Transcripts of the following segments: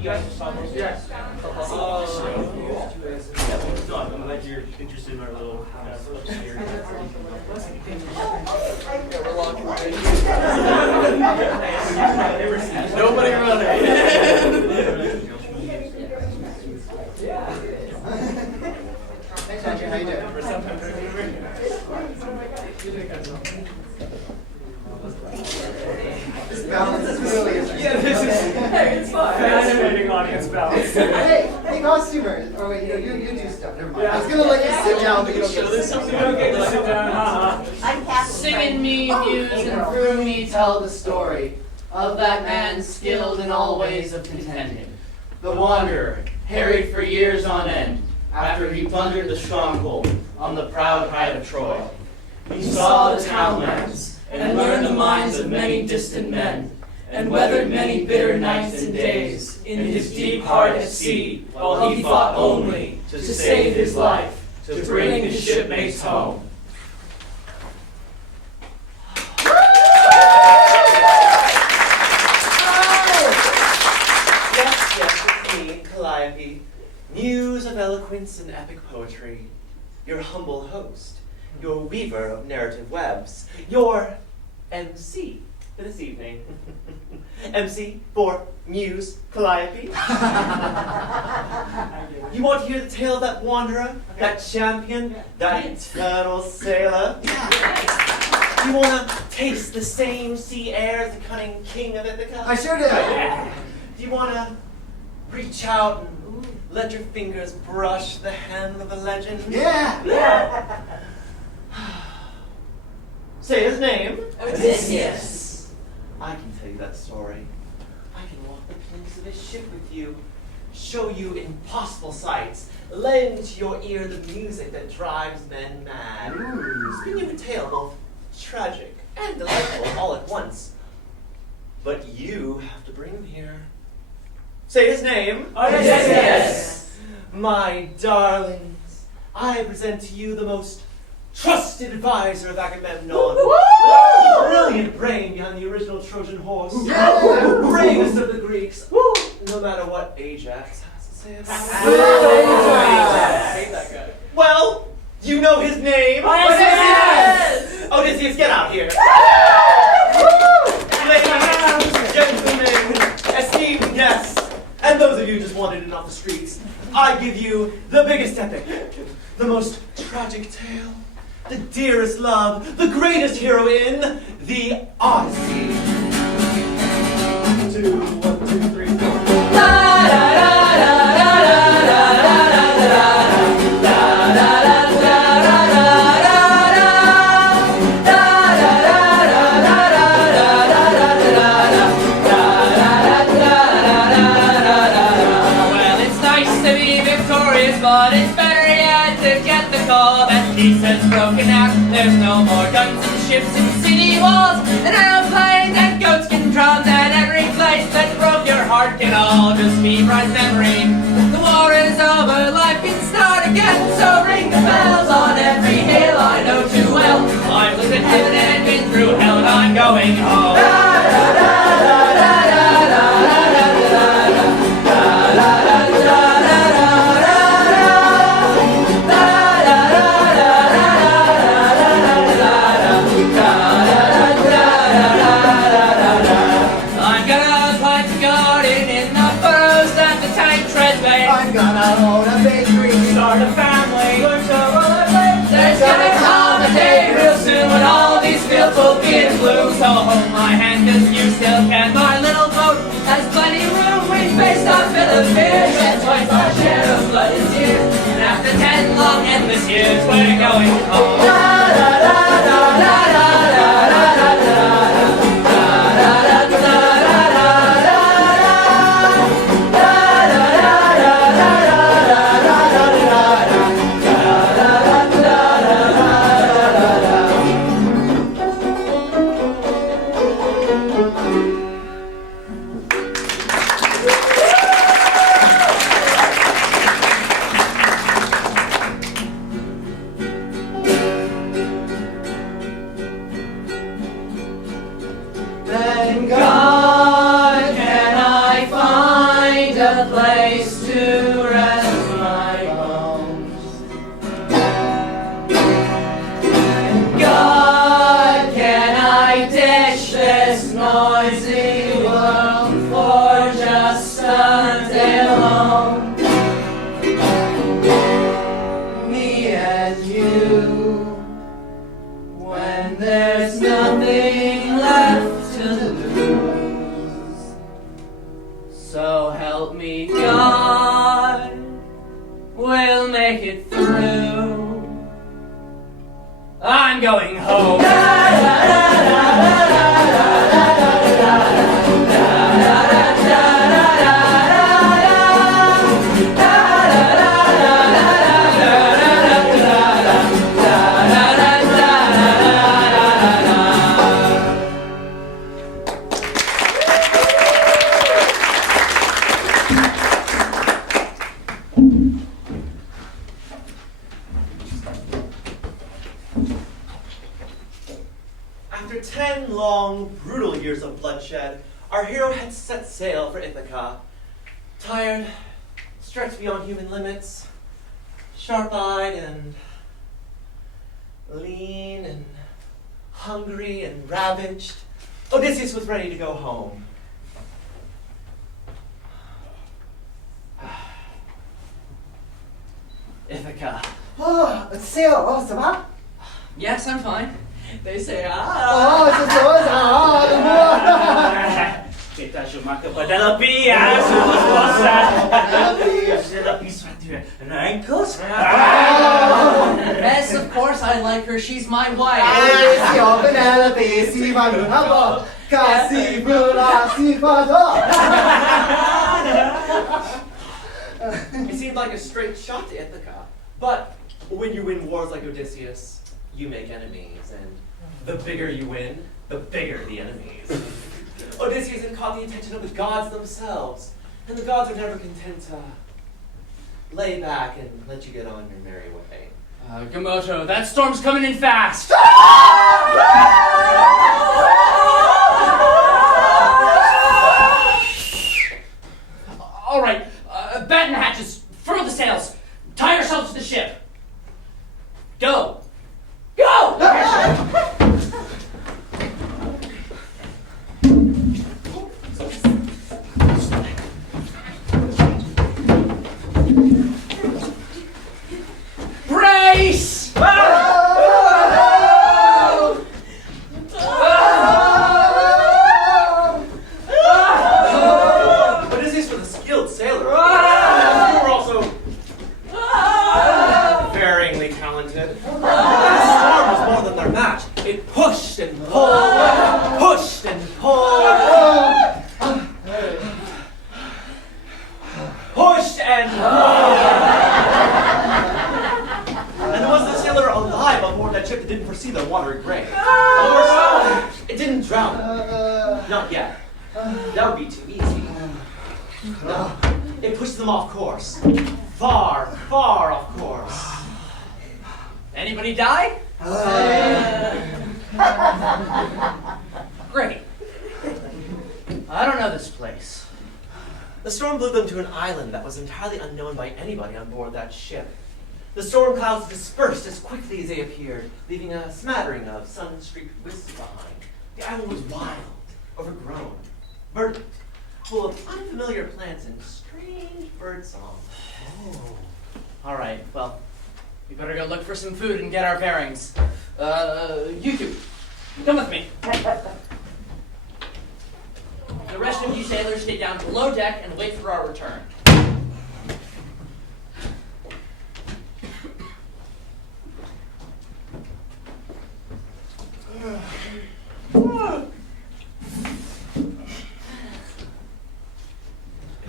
you guys saw those? Yes. I'm glad you're interested in our little upstairs. We're locking Nobody running. Thanks, Andrew. How you doing? This balance is really interesting. Yeah, this is. Hey, it's fine. Fascinating audience balance. Hey, costumer. Oh wait, you do stuff. Never mind. I was gonna let you sit down, but you don't get to sit You don't get to sit down, I'm Catherine. Singing me, muse, and through me tell the story of that man skilled in all ways of contending. The wanderer, harried for years on end, after he plundered the stronghold on the proud height of Troy. He saw the townlands, and learned the minds of many distant men, and weathered many bitter nights and days in his deep heart at sea, while he fought only to save his life, to bring his shipmates home. Yes, it's me, Calliope, muse of eloquence and epic poetry, your humble host, your weaver of narrative webs, your MC for this evening. MC for Muse Calliope. You want to hear the tale of that wanderer, that champion, that eternal sailor? You want to taste the same sea air as the cunning king of Ithaca? I sure did. Do you want to reach out and let your fingers brush the hand of a legend? Yeah. Say his name. Odysseus. I can tell you that story. I can walk the planks of his ship with you, show you impossible sights, lend to your ear the music that drives men mad. Spin you a tale both tragic and delightful all at once. But you have to bring him here. Say his name. Odysseus. My darlings, I present to you the most trusted advisor of Agamemnon. Brilliant brain behind the original Trojan horse. Bravest of the Greeks. No matter what Ajax has to say about him. Hate that guy. Well, you know his name. Odysseus! Odysseus, get out here. Ladies, gentlemen, esteemed guests, and those of you just wandering off the streets, I give you the biggest epic, the most tragic tale, the dearest love, the greatest hero in the Odyssey. 2, 1, 2, 3, 4. But it's better yet to get the call that peace has broken out. There's no more guns and ships and city walls, and aeroplanes and goats can drums, and every place that broke your heart can all just be bright memory. The war is over, life can start again, so ring the bells on every hill I know too well. I've lived in heaven and been through hell, and I'm going home. I'm gonna own a bakery. Start a family. There's gonna come a day real soon when all these fields will be in bloom. So hold my hand cause you still can. My little boat has plenty room. We faced our fill of fears and twice our share of blood and tears. And after 10 long endless years, we're going home. So help me God, we'll make it through. I'm going home. After 10 long, brutal years of bloodshed, our hero had set sail for Ithaca. Tired, stretched beyond human limits, sharp-eyed and lean and hungry and ravaged, Odysseus was ready to go home. Ithaca. Oh, Odysseus, oh, ça va? Yes, I'm fine. They say, Oh, c'est ça, de moi. ¿Qué tal, Schumacher? Penelope, su esposa. Penelope, suerte. Ankles? Yes, of course I like her. She's my wife. Ay, si ho Penelope, si va mi amor, casi brula, si vado. It seemed like a straight shot to Ithaca, but when you win wars like Odysseus, you make enemies, and the bigger you win, the bigger the enemies. Odysseus had caught the attention of the gods themselves, and the gods are never content to lay back and let you get on your merry way. Gamoto, that storm's coming in fast. All right, batten hatches, furl the sails, tie yourselves to the ship. Go. Go! Brace! Odysseus was a skilled sailor. You were also varyingly talented. The storm was more than their match. It pushed and pulled, pushed and pulled, pushed and pulled. And there wasn't a sailor alive on board that ship that didn't foresee the watery grave. Of course, it didn't drown them. Not yet. That would be too easy. No, it pushed them off course. Far, far off course. Anybody die? Great. I don't know this place. The storm blew them to an island that was entirely unknown by anybody on board that ship. The storm clouds dispersed as quickly as they appeared, leaving a smattering of sun-streaked wisps behind. The island was wild, overgrown, verdant, full of unfamiliar plants and strange bird song. All right, well, we better go look for some food and get our bearings. You two, come with me. The rest of you sailors stay down below deck and wait for our return.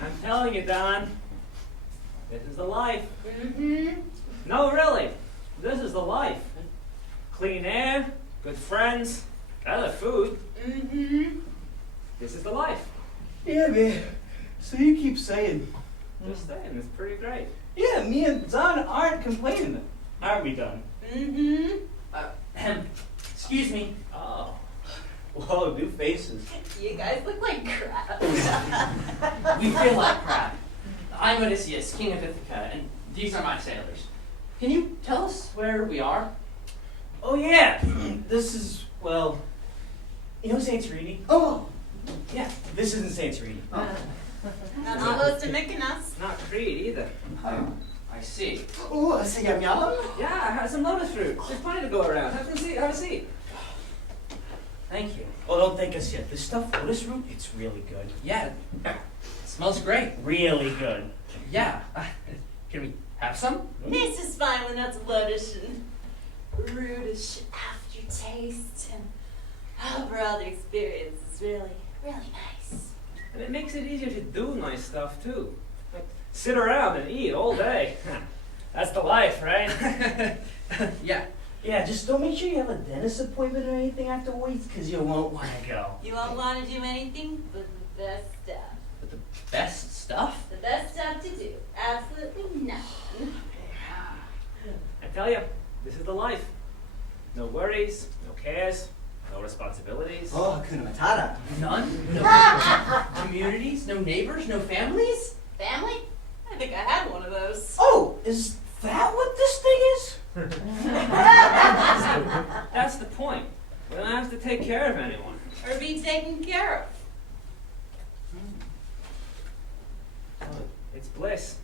I'm telling you, Don. This is the life. Mm-hmm. No, really. This is the life. Clean air, good friends, other food. Mm-hmm. This is the life. Yeah, man. So you keep saying. Just saying, it's pretty great. Yeah, me and Don aren't complaining. Are we done? Mm-hmm. Excuse me. Oh. Whoa, new faces. You guys look like crap. We feel like crap. I'm Odysseus, king of Ithaca, and these are my sailors. Can you tell us where we are? Oh, yeah. This is, well, you know Santorini? Oh, Yeah, this isn't Santorini. Not close to Mykonos. Not Crete either. I see. oh, c'est yum yum. Yeah, I had some lotus fruit. There's plenty to go around. Have a seat. Have a seat. Thank you. Well, don't thank us yet. This stuff, lotus root, it's really good. Yeah, it smells smells great. Really good. Yeah. Can we have some? This is fine when that's luddish and rudish aftertaste, and overall the experience is really, really nice. And it makes it easier to do nice stuff too. Like sit around and eat all day. That's the life, right? Yeah. Yeah, just don't make sure you have a dentist appointment or anything afterwards, because you won't want to go. You won't want to do anything but the best stuff. But the best stuff? The best stuff to do. Absolutely nothing. I tell you, this is the life. No worries, no cares, no responsibilities. Oh, Hakuna Matata. None? No communities? No neighbors? No families? Family? I think I had one of those. Oh, is that what this thing is? That's the point. We don't have to take care of anyone. Or be taken care of. It's bliss.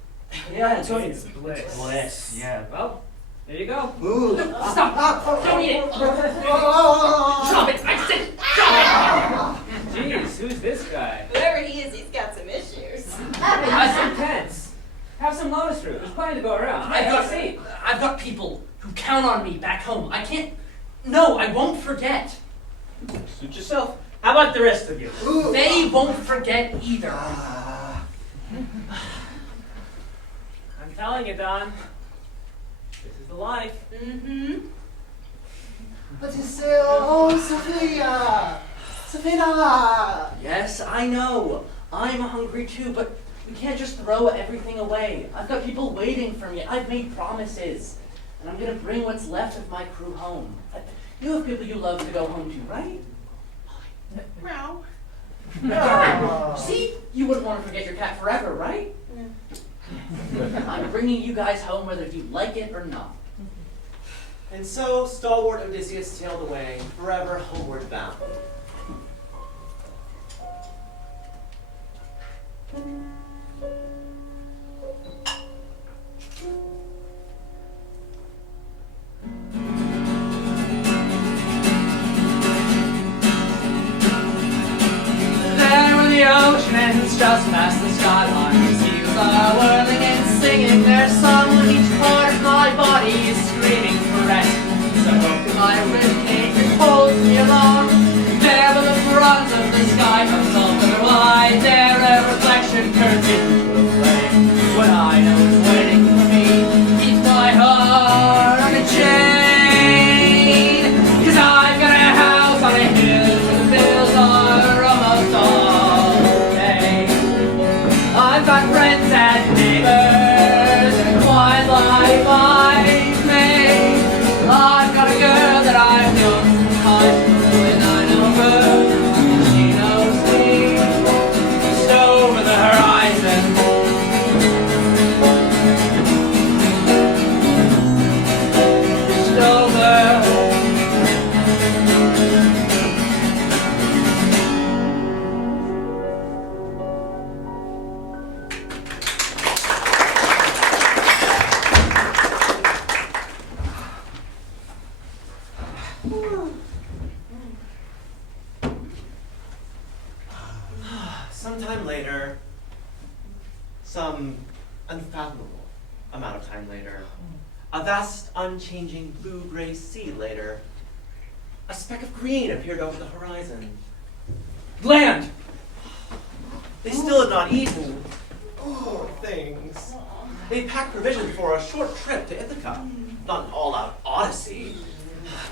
Yeah, it's It's bliss. Bliss, yeah. Well, there you go. Ooh. Stop! Don't eat it! Oh. Stop it! I said stop Jeez, who's this guy? Whoever he is, he's got some issues. That's intense. Have some lotus fruit. There's plenty to go around. I've got people who count on me back home. I can't... No, I won't forget. Suit yourself. How about the rest of you? Ooh. They won't forget either. Ah. I'm telling you, Don. This is the life. Mm-hmm. But you say, oh, Sophia! Sophia! Yes, I know. I'm hungry too, but we can't just throw everything away. I've got people waiting for me. I've made promises. And I'm going to bring what's left of my crew home. You have people you love to go home to, right? Meow. No. See? You wouldn't want to forget your cat forever, right? I'm bringing you guys home whether you like it or not. And so stalwart Odysseus sailed away, forever homeward bound. There where the ocean ends, just past the skyline, seagulls are whirling and singing their song. Each part of my body is screaming for rest. So open my ribcage and holds me along. There where the bronze of the sky comes over wide, there a reflection turns into a flame. What I know is waiting for me, keep my heart on a chain. 'Cause I've got a house on a hill where the bills are almost all paid. I've got friends and neighbors and a quiet life I've made. I've got a girl that I've known since high school, and I know her, and she knows me. Just over the horizon, just over. Sometime later, some unfathomable amount of time later, a vast, unchanging blue-gray sea later, a speck of green appeared over the horizon. Land! They still had not eaten. Poor things. They packed provisions for a short trip to Ithaca, not an all-out odyssey.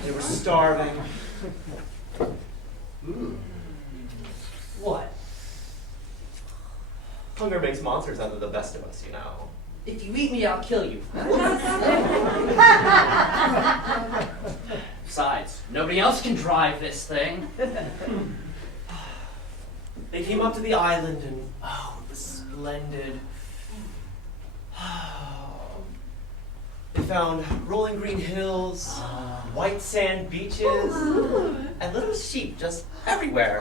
They were starving. What? Hunger makes monsters out of the best of us, you know. If you eat me, I'll kill you. Besides, nobody else can drive this thing. They came up to the island and, oh, it was splendid. They found rolling green hills, white sand beaches, and little sheep just everywhere.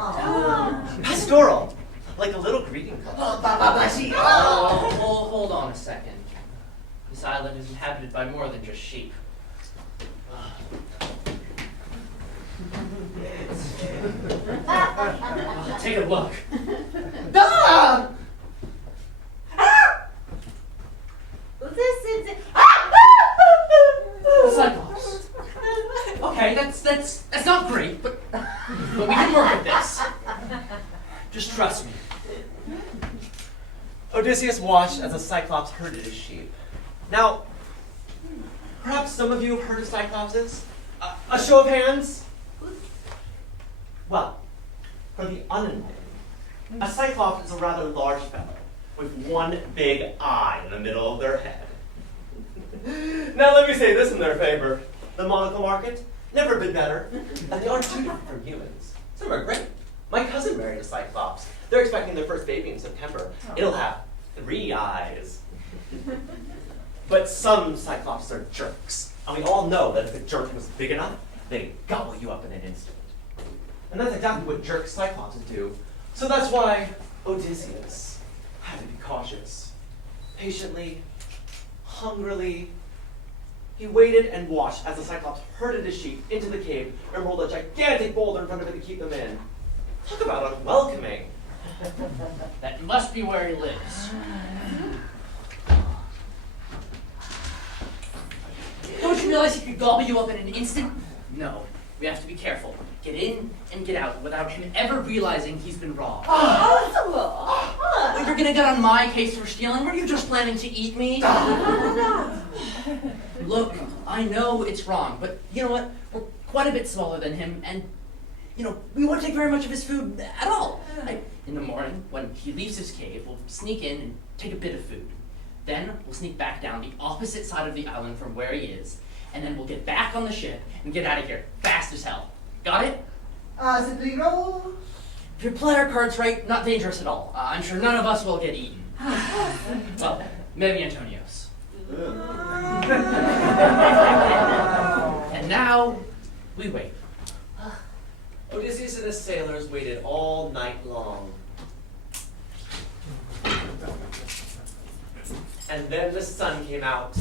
Pastoral, like a little greeting card. Oh, hold on a second. This island is inhabited by more than just sheep. Take a look. Ah! dirty, but we can work with this. Just trust me. Odysseus watched as the Cyclops herded his sheep. Now, perhaps some of you have heard of Cyclopses? A show of hands? Well, for the uninitiated, a Cyclops is a rather large fellow with one big eye in the middle of their head. Now let me say this in their favor. The monocle market, never been better. And they aren't too different from humans. Some are great. My cousin married a Cyclops. They're expecting their first baby in September. It'll have 3 eyes. But some Cyclops are jerks. And we all know that if a jerk was big enough, they'd gobble you up in an instant. And that's exactly what jerk Cyclops do. So that's why Odysseus had to be cautious. Patiently, hungrily, he waited and watched as the Cyclops herded his sheep into the cave and rolled a gigantic boulder in front of it to keep them in. Talk about unwelcoming. That must be where he lives. Don't you realize he could gobble you up in an instant? No, we have to be careful. Get in and get out without him ever realizing he's been robbed. Oh, You're gonna get on my case for stealing? Were you just planning to eat me? Look, I know it's wrong, but you know what? We're quite a bit smaller than him, and we won't take very much of his food at all. In the morning, when he leaves his cave, we'll sneak in and take a bit of food. Then we'll sneak back down the opposite side of the island from where he is, and then we'll get back on the ship and get out of here fast as hell. Got it? C'est peligro. If your player card's right, not dangerous at all. I'm sure none of us will get eaten. Well, maybe Antonio's. And now, we wait. Odysseus and his sailors waited all night long. And then the sun came out.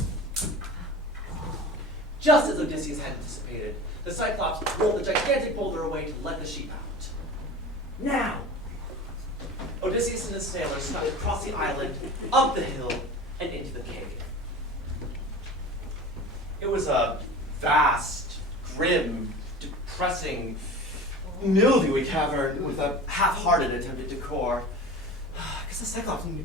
Just as Odysseus had anticipated, the Cyclops rolled a gigantic boulder away to let the sheep out. Now, Odysseus and his sailors snuck across the island, up the hill, and into the cave. It was a vast, grim, depressing, mildewy cavern with a half-hearted attempt at decor. Because the Cyclops knew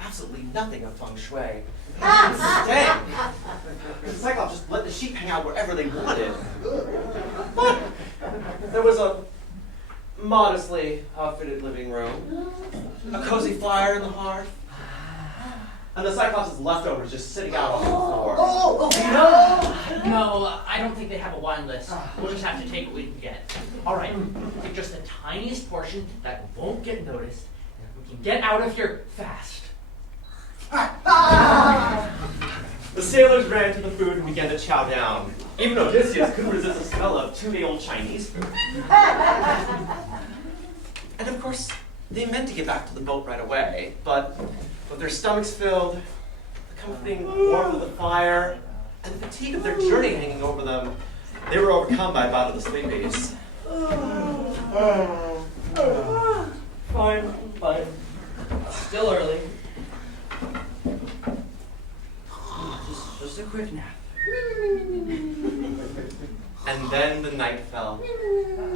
absolutely nothing of feng shui. Instead, the Cyclops just let the sheep hang out wherever they wanted. But there was a modestly outfitted living room, a cozy fire in the hearth, and the Cyclops' leftovers just sitting out on the floor. No, I don't think they have a wine list. We'll just have to take what we can get. All right, take just the tiniest portion that won't get noticed, and we can get out of here fast. The sailors ran to the food and began to chow down. Even Odysseus couldn't resist the smell of 2-day-old Chinese food. And of course, they meant to get back to the boat right away, but with their stomachs filled, the comforting warmth of the fire, and the fatigue of their journey hanging over them, they were overcome by a bout of the sleepies. Fine. Still early. Just a quick nap. And then the night fell.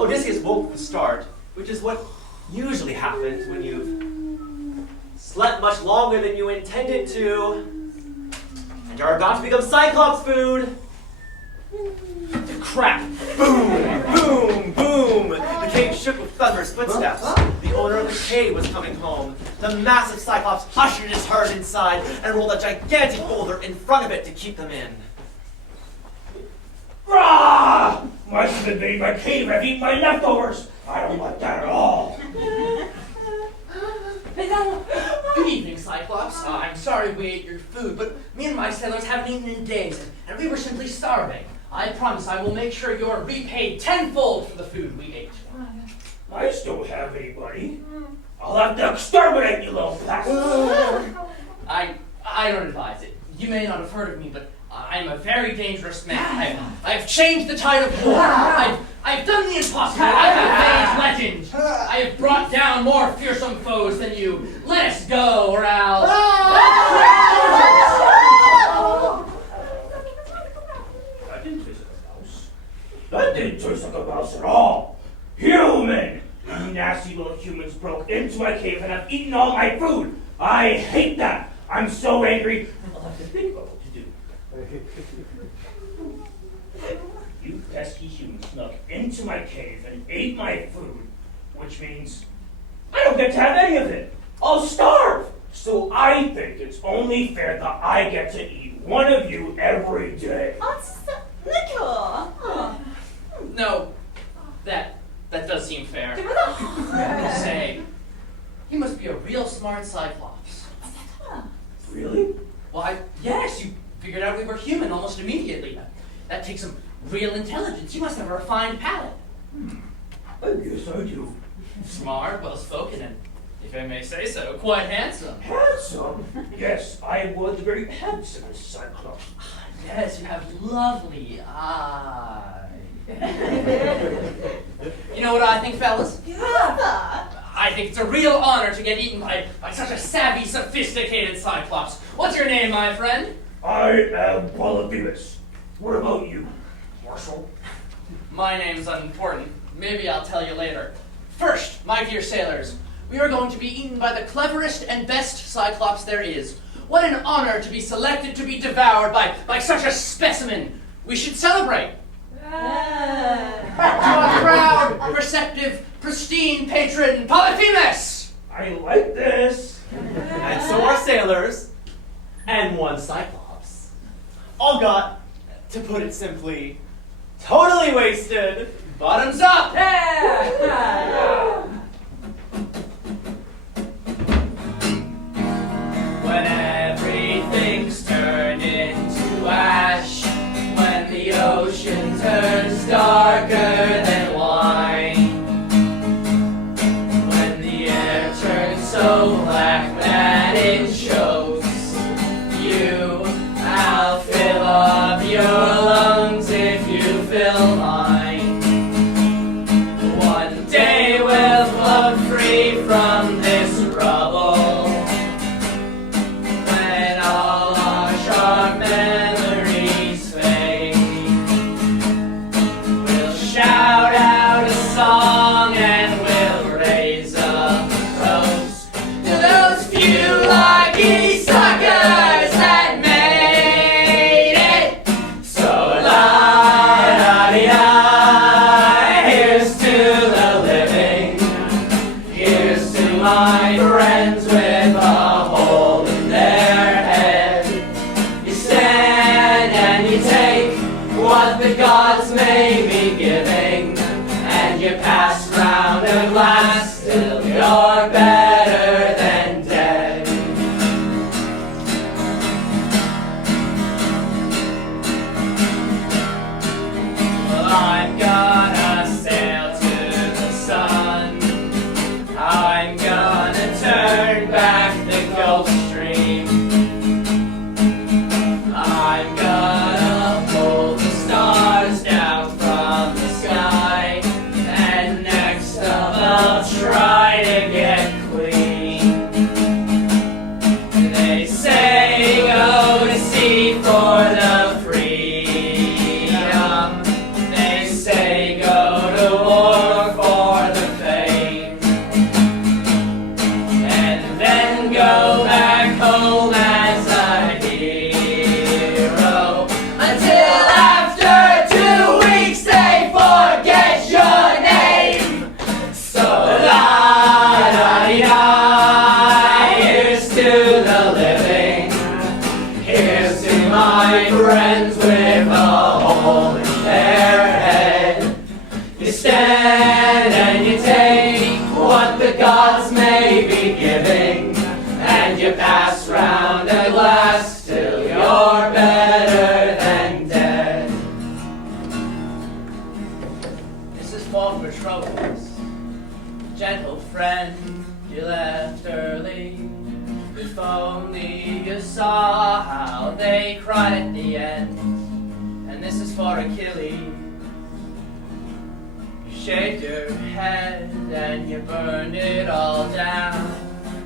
Odysseus woke at the start, which is what usually happens when you've slept much longer than you intended to, and you're about to become Cyclops food. Crap! Boom! Boom! Boom! The cave shook with thunderous footsteps. The owner of the cave was coming home. The massive Cyclops ushered his herd inside and rolled a gigantic boulder in front of it to keep them in. Rah! My should invade my cave and have eaten my leftovers. I don't like that at all. Good evening, Cyclops. I'm sorry we ate your food, but me and my sailors haven't eaten in days, and we were simply starving. I promise I will make sure you're repaid tenfold for the food we ate. I don't have anybody. I'll have to exterminate you, little bastard. I don't advise it. You may not have heard of me, but I'm a very dangerous man. I've changed the tide of war. I've done the impossible. I've made legend. I have brought down more fearsome foes than you. Let us go, or else. That didn't taste like a mouse. That didn't taste like a mouse at all. I hate that. I'm so angry. I'll have to think about what to do. You pesky humans snuck into my cave and ate my food, which means I don't get to have any of it. I'll starve. So I think it's only fair that I get to eat one of you every day. Oh, it's so little. Oh. No, that does seem fair. Say, he must be a real smart Cyclops. Really? Why, yes, you figured out we were human almost immediately. That takes some real intelligence. You must have a refined palate. I guess I do. Smart, well-spoken, and, if I may say so, quite handsome. Handsome? Yes, I was very handsome as Cyclops. Yes, you have lovely eyes. You know what I think, fellas? I think it's a real honor to get eaten by such a savvy, sophisticated Cyclops. What's your name, my friend? I am Polyphemus. What about you, Marshall? My name's unimportant. Maybe I'll tell you later. First, my dear sailors, we are going to be eaten by the cleverest and best Cyclops there is. What an honor to be selected to be devoured by such a specimen. We should celebrate. To our proud, perceptive, pristine patron, Polyphemus! I like this. And so are sailors, and one Cyclops. All got, to put it simply, totally wasted. Bottoms up! When everything's turned into ash, when the ocean turns darker than wine, when the air turns so black that it shows you, I'll fill up your lungs if you fill mine. One day we'll float free from this rubble, when all our sharp memories fade. We'll shout out a song and we'll raise a toast to those few lucky suckers that made it. So la-da-dee-da, here's to the living, here's to my friends with a hole in their head. You stand and you take what the gods may be giving, and you pass round a glass till you're better than dead. Well, I'm gonna sail to the sun. I'm gonna turn back the Gulf Stream. I'm gonna pull the stars down from the sky, and next up I'll try to get clean. They say go to sea for the freedom. They say go to war for the fame, and then go back home as a hero, until after 2 weeks they forget your name. So la-da-dee-da, here's to the living, here's to my friends with a hole in their head. You stand and you take what the gods may be giving, and you pass round a glass till you're better than dead. This is for Patroclus. Gentle friend, you left early. If only you saw how they cried at the end. And this is for Achilles. You shaved your head and you burned it all down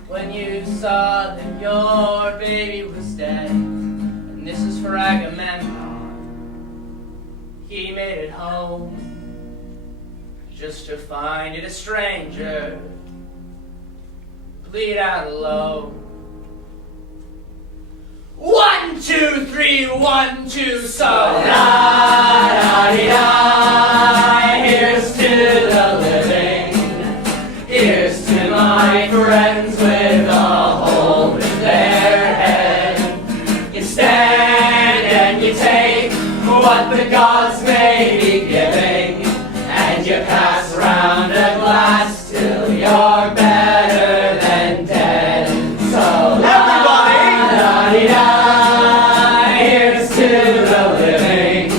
when you saw that your baby was dead. And this is for Agamemnon. He made it home just to find it a stranger bleed out alone 1, 2, 3, 1, 2, so la-da-dee-da. Here's to the living. Here's to my friends with a hole in their head. You stand and you take what the gods may be giving, and you pass round a glass till you're better than dead. So la-da-dee-da. Here's to the living.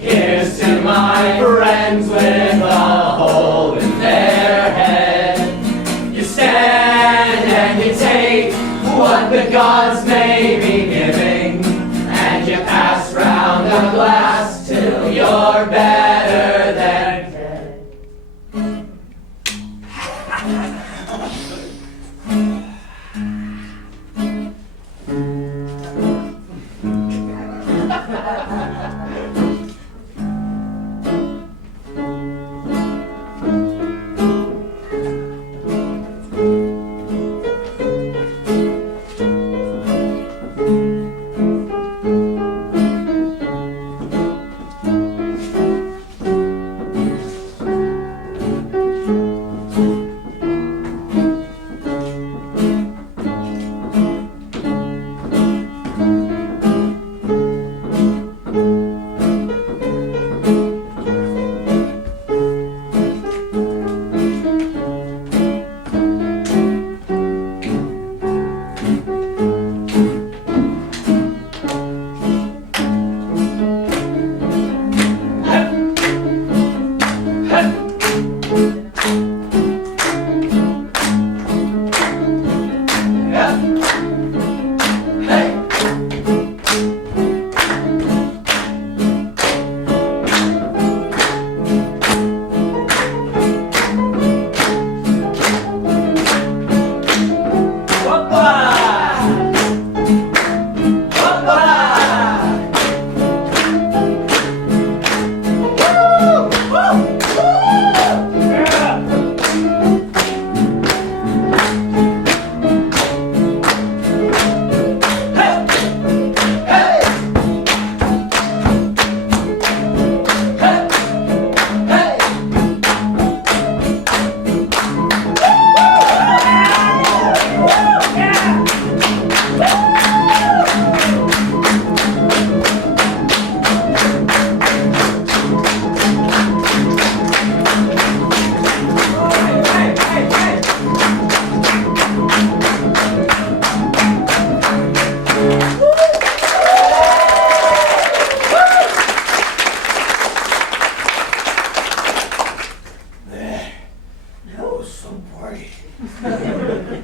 Here's to my friends with a hole in their head. You stand and you take what the gods may be giving, and you pass round a glass till you're better than dead.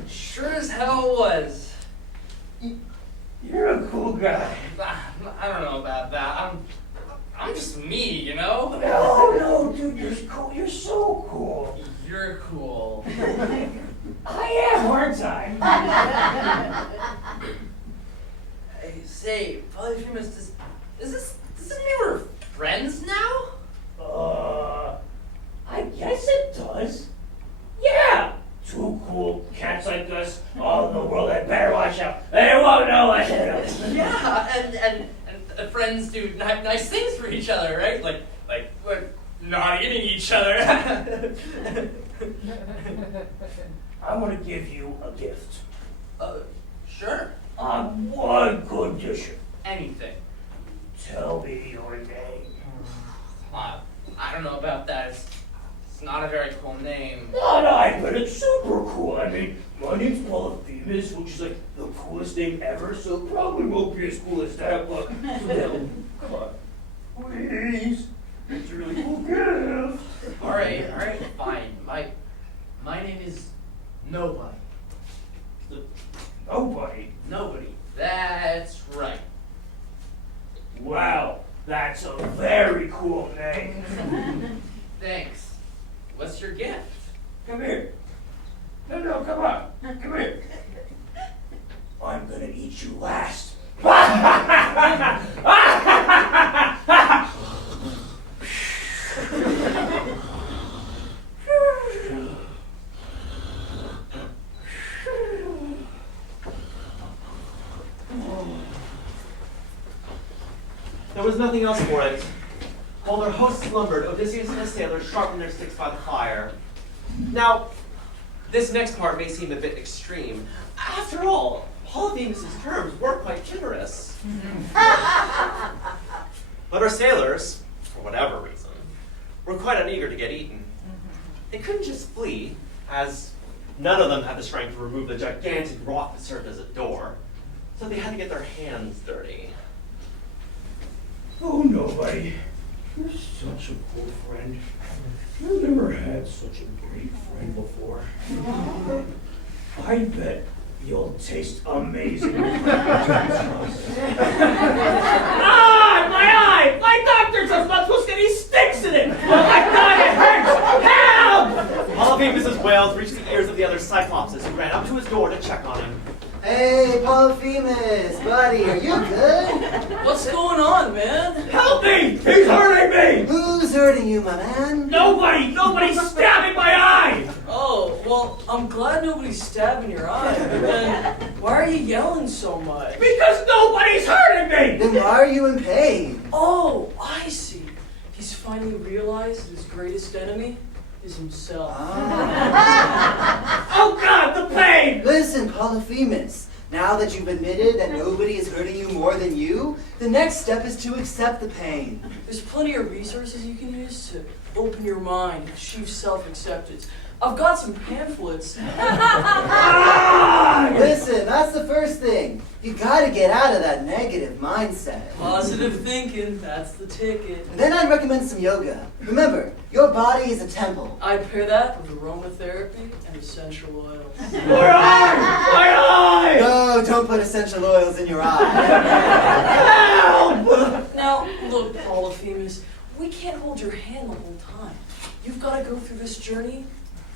Sure as hell was. You're a cool guy. I don't know about that. I'm just me, you know? No, dude, you're cool. You're so cool. You're cool. I am, aren't I? Hey, say, Polyphemus, does this mean we're friends now? I guess it does. Yeah. Two cool cats like us, all in the world had better watch out. They won't know what to do. Yeah, and friends do nice things for each other, right? Like we're not eating each other. I want to give you a gift. Sure. On one condition. Anything. Tell me your name. I don't know about that. It's not a very cool name. Not I, but it's super cool. I mean, my name's Polyphemus, which is like the coolest name ever, so it probably won't be as cool as that, but still, come on. Please. It's a really cool gift. All right, fine. My name is Nobody. Nobody. Nobody. That's right. Wow, that's a very cool name. Thanks. What's your gift? Come here. No, come on. Come here. I'm gonna eat you last. There was nothing else for it. While their hosts slumbered, Odysseus and his sailors sharpened their sticks by the fire. Now, this next part may seem a bit extreme. After all, Polyphemus' terms were quite generous. But our sailors, for whatever reason, were quite uneager to get eaten. They couldn't just flee, as none of them had the strength to remove the gigantic rock that served as a door, so they had to get their hands dirty. Oh, nobody. You're such a cool friend. I've never had such a great friend before. I bet you'll taste amazing. Ah, my eye! My doctor says I'm not supposed to get any sticks in it! Oh my God, it hurts! Help! Polyphemus' wails reached the ears of the other Cyclopses, who ran up to his door to check on him. Hey, Polyphemus, buddy, are you good? What's going on, man? Help me! He's hurting me! Who's hurting you, my man? Nobody's stabbing my eye! Oh, well, I'm glad nobody's stabbing your eye, but then why are you yelling so much? Because nobody's hurting me! Then why are you in pain? Oh, I see. He's finally realized his greatest enemy is himself. Oh God, the pain! Listen, Polyphemus, now that you've admitted that nobody is hurting you more than you, the next step is to accept the pain. There's plenty of resources you can use to open your mind, achieve self-acceptance. I've got some pamphlets. Listen, that's the first thing. You gotta get out of that negative mindset. Positive thinking, that's the ticket. And then I'd recommend some yoga. Remember, your body is a temple. I'd pair that with aromatherapy and essential oils. My eye! My eye! No, don't put essential oils in your eye. Help! Now, look, Polyphemus, we can't hold your hand the whole time. You've got to go through this journey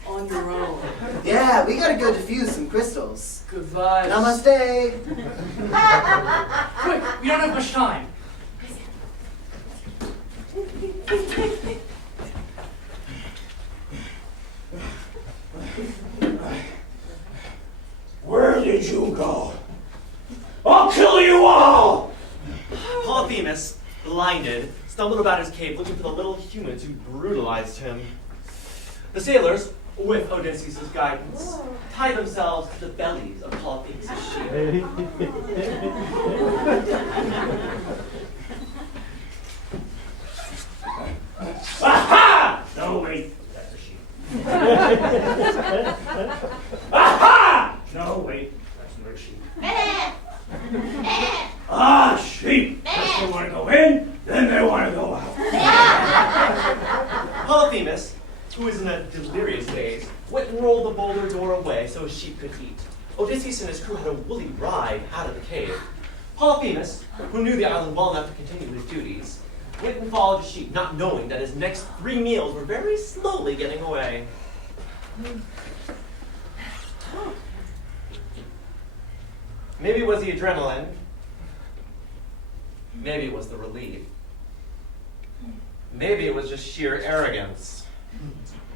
on your own. Yeah, we gotta go diffuse some crystals. Good vibes. Namaste. Quick, we don't have much time. Where did you go? I'll kill you all! Polyphemus, blinded, stumbled about his cave looking for the little humans who brutalized him. The sailors, with Odysseus' guidance, tied themselves to the bellies of Polyphemus' sheep. Aha! No, wait. That's a sheep. Aha! No, wait. That's another sheep. Ah, sheep! First they want to go in, then they want to go out. Polyphemus, who was in a delirious daze, went and rolled the boulder door away so his sheep could eat. Odysseus and his crew had a woolly ride out of the cave. Polyphemus, who knew the island well enough to continue his duties, went and followed his sheep, not knowing that his next 3 meals were very slowly getting away. Maybe it was the adrenaline. Maybe it was the relief. Maybe it was just sheer arrogance.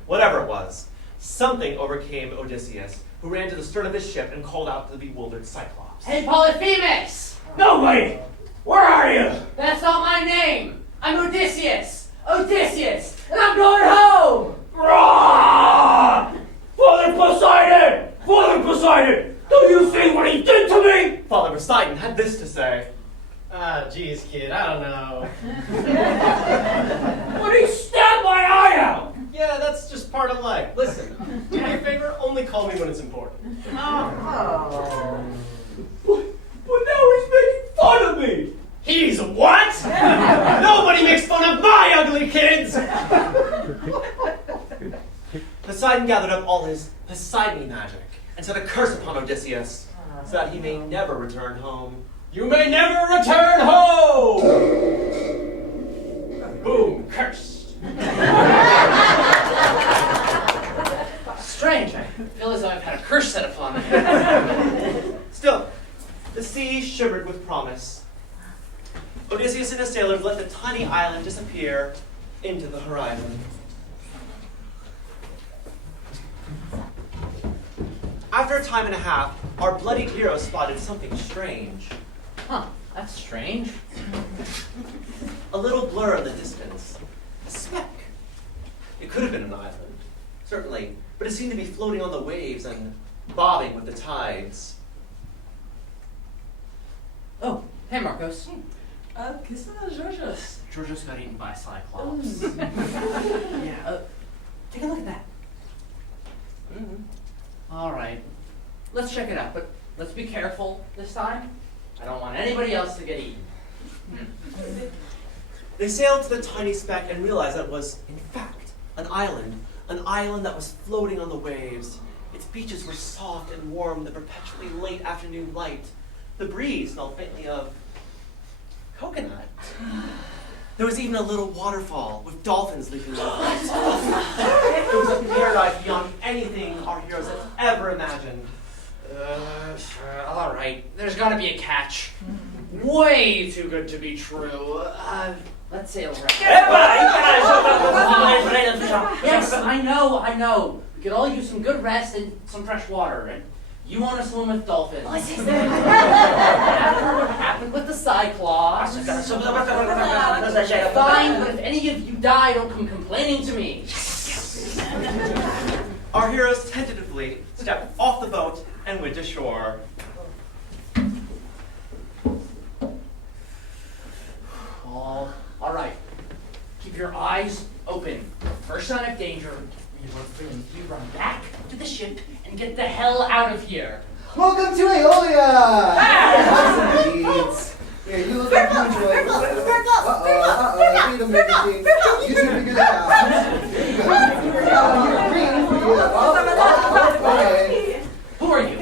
Whatever it was, something overcame Odysseus, who ran to the stern of his ship and called out to the bewildered Cyclops. Hey, Polyphemus! No, wait! Where are you? That's not my name. I'm Odysseus. Odysseus, and I'm going home. Rah! Father Poseidon! Father Poseidon! Do you see what he did to me? Father Poseidon had this to say. Ah, geez, kid, I don't know. When he stabbed my eye out! Yeah, that's just part of life. Listen, do me a favor, only call me when it's important. But now he's making fun of me! He's what? Nobody makes fun of my ugly kids! Poseidon gathered up all his Poseidon magic and set a curse upon Odysseus so that he may never return home. You may never return home! Boom, cursed. Strange. I feel as though I've had a curse set upon me. Still, the sea shivered with promise. Odysseus and his sailors let the tiny island disappear into the horizon. After a time and a half, our bloodied hero spotted something strange. Huh. That's strange. A little blur in the distance. A speck. It could have been an island, certainly, but it seemed to be floating on the waves and bobbing with the tides. Oh, hey Marcos. Qu'est-ce que Georgios? Georgios got eaten by a cyclops. Yeah. Take a look at that. All right. Let's check it out, but let's be careful this time. I don't want anybody else to get eaten. They sailed to the tiny speck and realized that it was, in fact, an island that was floating on the waves. Its beaches were soft and warm in the perpetually late afternoon light. The breeze smelled faintly of coconut. There was even a little waterfall with dolphins leaping over it. It was a paradise beyond anything our heroes had ever imagined. All right. There's got to be a catch. Way too good to be true. Let's sail around. Yes, I know. We could all use some good rest and some fresh water. And you want to swim with dolphins. After what happened with the Cyclops. Fine, but if any of you die, don't come complaining to me. Our heroes tentatively stepped off the boat and went ashore. All right. Keep your eyes open. First sign of danger, you run back to the ship and get the hell out of here. Welcome to Aeolia! Have some beads. Here, you look like you enjoy it. Wait a minute. You two figure that out. You're green for you. Okay. Who are you?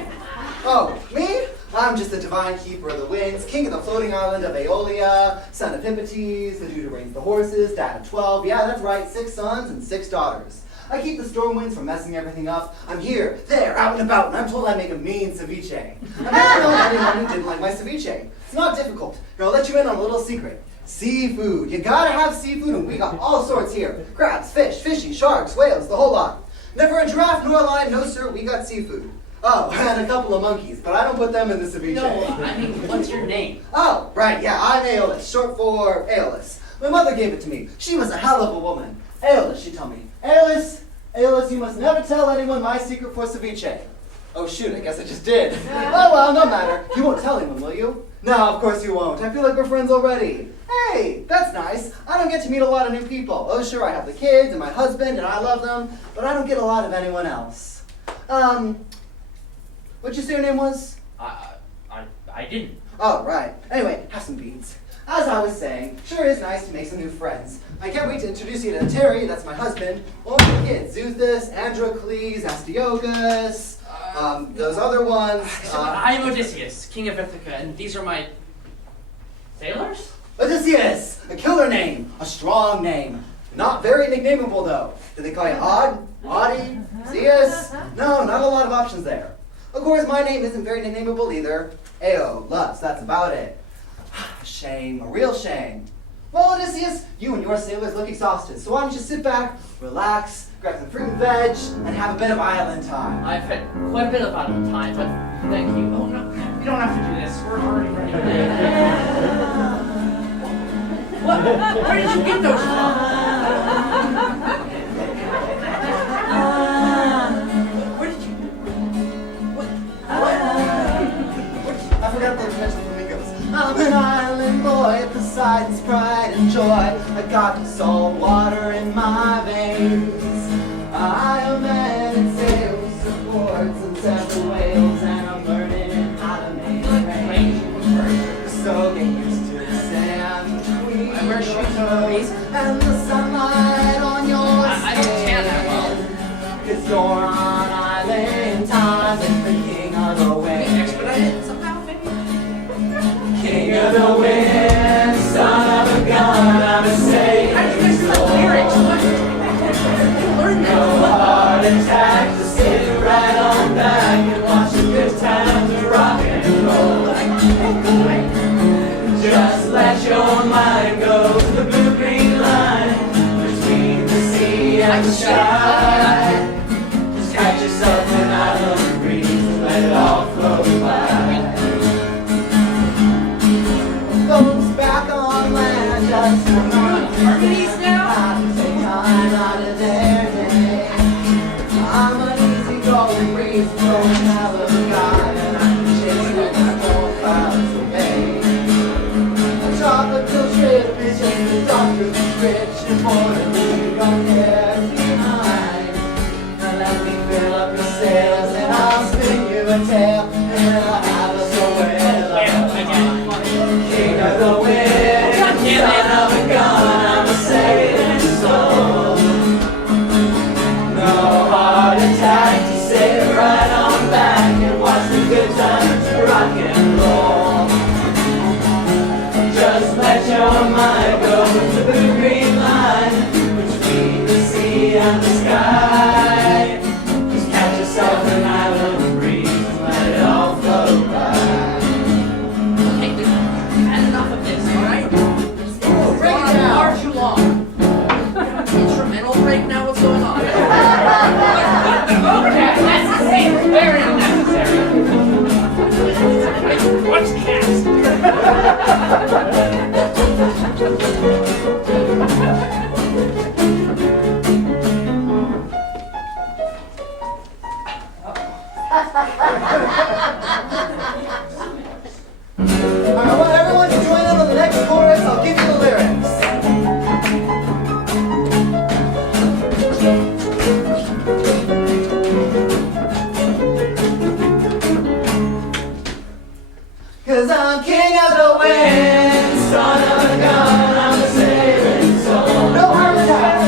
Oh, me? I'm just the divine keeper of the winds, king of the floating island of Aeolia, son of Hippotes, the dude who reins the horses, dad of 12. Yeah, that's right, 6 sons and 6 daughters. I keep the storm winds from messing everything up. I'm here, there, out and about, and I'm told I make a mean ceviche. I've never known anyone who didn't like my ceviche. It's not difficult. Here, I'll let you in on a little secret. Seafood. You gotta have seafood, and we got all sorts here. Crabs, fish, fishy, sharks, whales, the whole lot. Never a giraffe nor a lion, no sir, we got seafood. Oh, and a couple of monkeys, but I don't put them in the ceviche. No, I mean, what's your name? Oh, right, yeah, I'm Aeolus, short for Aeolus. My mother gave it to me. She was a hell of a woman. Aeolus, she told me. Aeolus, you must never tell anyone my secret for ceviche. Oh shoot, I guess I just did. Oh well, no matter. You won't tell anyone, will you? No, of course you won't. I feel like we're friends already. Hey, that's nice. I don't get to meet a lot of new people. Oh sure, I have the kids and my husband and I love them, but I don't get a lot of anyone else. What'd you say your name was? I didn't. Oh, right. Anyway, have some beads. As I was saying, sure is nice to make some new friends. I can't wait to introduce you to Terry, that's my husband, all the kids, Xuthus, Androcles, Astyochus, those other ones. I'm Odysseus, king of Ithaca, and these are my sailors? Odysseus, a killer name, a strong name. Not very nicknameable though. Do they call you Odd, Audie, Zeus? No, not a lot of options there. Of course, my name isn't very nicknameable either. Aeolus, that's about it. Shame, a real shame. Well, Odysseus, you and your sailors look exhausted, so why don't you sit back, relax, grab some fruit and veg, and have a bit of island time. I've had quite a bit of island time, but thank you. Oh no, we don't have to do this. We're already ready. What? Where did you get those from? Where did you? What? I forgot to mention flamingos. I'm an island boy at Poseidon's pride and joy. I got salt water in my veins. I am man and sails, supports and several whales, and I'm learning how to make rain. So get used to the sand between your toes and the sunlight on your skin. I don't stand that well. 'Cause you're on island time with the king of the wind. Expedite it somehow, maybe? King of the wind, son of a gun, I'm a sailor. How did you guys do that lyrics? What? You learned that. No heart attack, just sit right on back and watch a good time to rock and roll. Just let your mind go to the blue-green line between the sea and the sky. those cats. I want everyone to join in on the next chorus. I'll give you the lyrics. Cause I'm king of the wind, son of a gun, I'm a saving soul. No heart attack,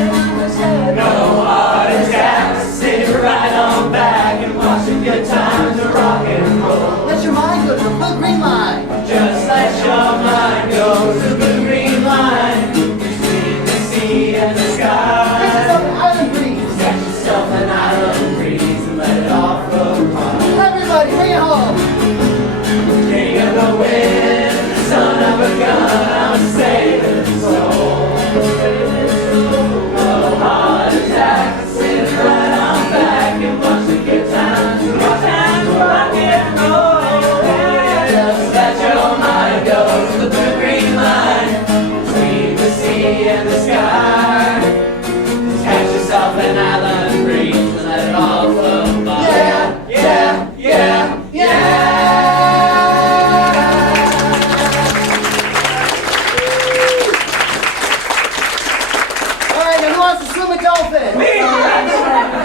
no heart attack. Sit right on back and watch a good time to rock and roll. Let your mind go to the blue green line. Just let your mind go to the blue green line. Between the sea and the sky. Catch yourself an island breeze. Catch yourself an island breeze and let it all flow by. Everybody, bring it home. King of the wind, son of a gun, I'm a saving soul. No heart attack, sit right on back and watch the good times rock and roll. Just let your mind go to the blue green line between the sea and the sky. Just catch yourself an island breeze and let it all flow by. Yeah, yeah, yeah, yeah.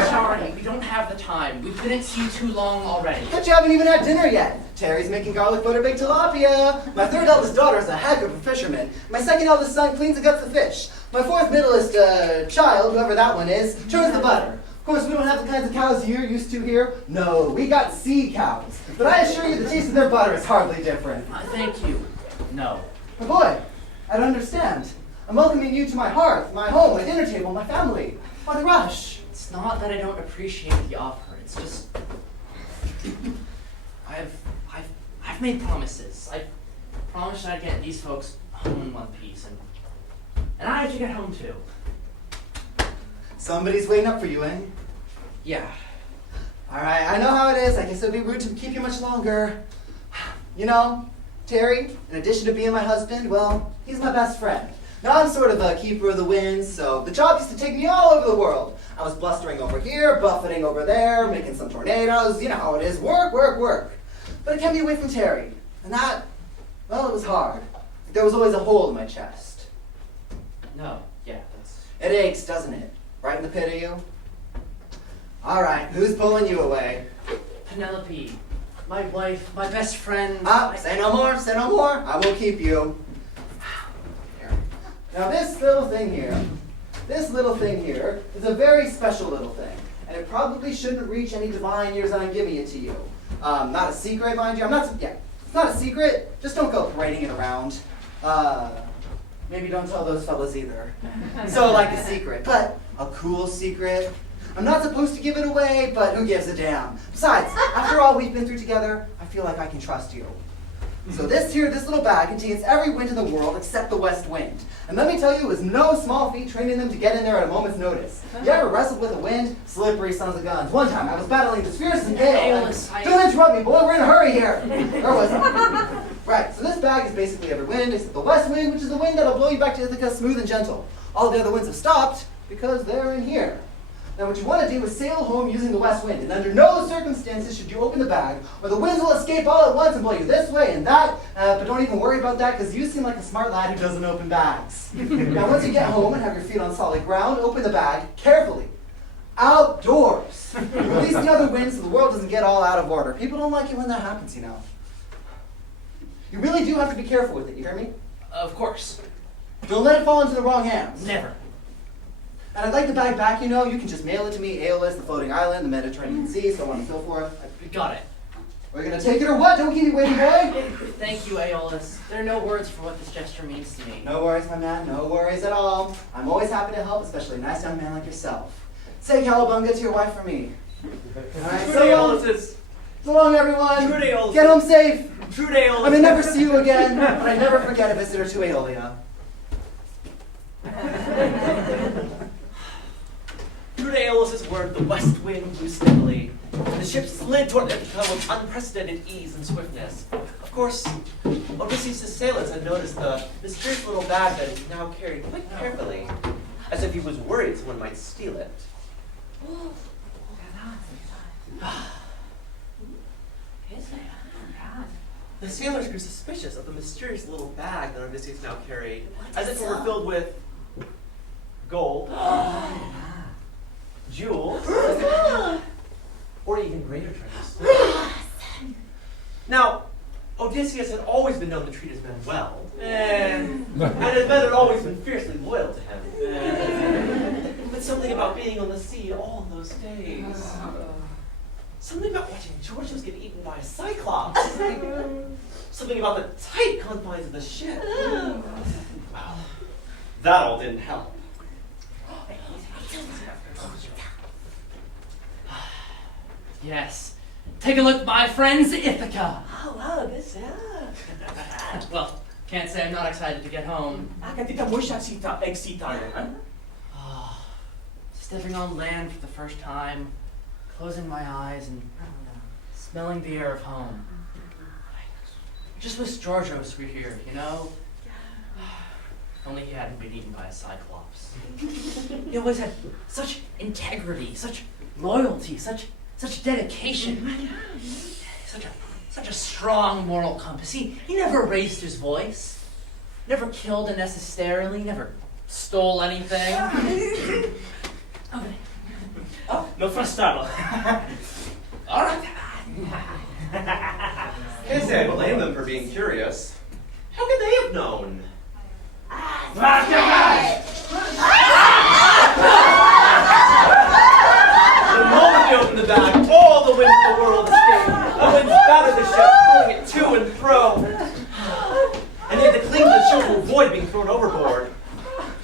Sorry, we don't have the time. We've been at sea too long already. But you haven't even had dinner yet. Terry's making garlic butter baked tilapia. My third eldest daughter is a heck of a fisherman. My second eldest son cleans and cuts the fish. My fourth middlest child, whoever that one is, churns the butter. Of course, we don't have the kinds of cows you're used to here. No, we got sea cows. But I assure you the taste of their butter is hardly different. Thank you. No. My boy, I don't understand. I'm welcoming you to my hearth, my home, my dinner table, my family. Why the rush? It's not that I don't appreciate the offer. It's just I've made promises. I promised I'd get these folks home in one piece, and I have to get home too. Somebody's waiting up for you, eh? Yeah. All right, I know how it is. I guess it'd be rude to keep you much longer. You know, Terry, in addition to being my husband, well, he's my best friend. Now I'm sort of a keeper of the winds, so the job used to take me all over the world. I was blustering over here, buffeting over there, making some tornadoes. You know how it is. Work, work, work. But it kept me away from Terry. And that, well, it was hard. There was always a hole in my chest. No. Yeah, that's... It aches, doesn't it? Right in the pit of you? All right, who's pulling you away? Penelope. My wife, my best friend. Say no more, say no more. I will keep you. Now this little thing here is a very special little thing. And it probably shouldn't reach any divine ears that I'm giving it to you. Not a secret, mind you. It's not a secret. Just don't go parading it around. Maybe don't tell those fellas either. So like a secret, but a cool secret. I'm not supposed to give it away, but who gives a damn? Besides, after all we've been through together, I feel like I can trust you. So this little bag contains every wind in the world except the west wind. And let me tell you, it was no small feat training them to get in there at a moment's notice. You ever wrestled with a wind? Slippery sons of guns. One time I was battling this fearsome gale. Don't interrupt me, boy, we're in a hurry here. Where was I? Right, so this bag is basically every wind except the west wind, which is the wind that'll blow you back to Ithaca smooth and gentle. All the other winds have stopped because they're in here. Now what you want to do is sail home using the west wind, and under no circumstances should you open the bag, or the winds will escape all at once and blow you this way and that, but don't even worry about that because you seem like a smart lad who doesn't open bags. Now once you get home and have your feet on solid ground, open the bag carefully. Outdoors. Release the other winds so the world doesn't get all out of order. People don't like it when that happens, you know. You really do have to be careful with it, you hear me? Of course. Don't let it fall into the wrong hands. Never. And I'd like the bag back, you know. You can just mail it to me, Aeolus, the floating island, the Mediterranean Sea, so on and so forth. Got it. Are you going to take it or what? Don't keep me waiting, boy. Thank you, Aeolus. There are no words for what this gesture means to me. No worries, my man. No worries at all. I'm always happy to help, especially a nice young man like yourself. Say cowabunga to your wife for me. All right, so long, everyone. True to Aeolus. Get home safe. True to Aeolus. I may never see you again, but I never forget a visitor to Aeolia. True to Aeolus' word, the west wind blew steadily, and the ship slid toward Ithaca with unprecedented ease and swiftness. Of course, Odysseus' sailors had noticed the mysterious little bag that he now carried quite carefully, as if he was worried someone might steal it. The sailors grew suspicious of the mysterious little bag that Odysseus now carried, as if it were filled with gold, jewels, or even greater treasures. Now, Odysseus had always been known to treat his men well, and his men had always been fiercely loyal to him. But something about being on the sea all those days. Something about watching Georgios get eaten by a cyclops. Something about the tight confines of the ship. Well, that all didn't help. Yes. Take a look, my friends, Ithaca. Oh, wow, this, Well, can't say I'm not excited to get home. Stepping on land for the first time, closing my eyes and smelling the air of home. I just wish Georgios were here, you know? If only he hadn't been eaten by a cyclops. He always had such integrity, such loyalty, such dedication. Such a strong moral compass. He never raised his voice, never killed unnecessarily, never stole anything. No frustado. All right. Can't say I blame them for being curious. How could they have known? The moment they opened the bag, all the winds of the world escaped. The winds battered the ship, pulling it to and fro. And they had to cling to the ship to avoid being thrown overboard.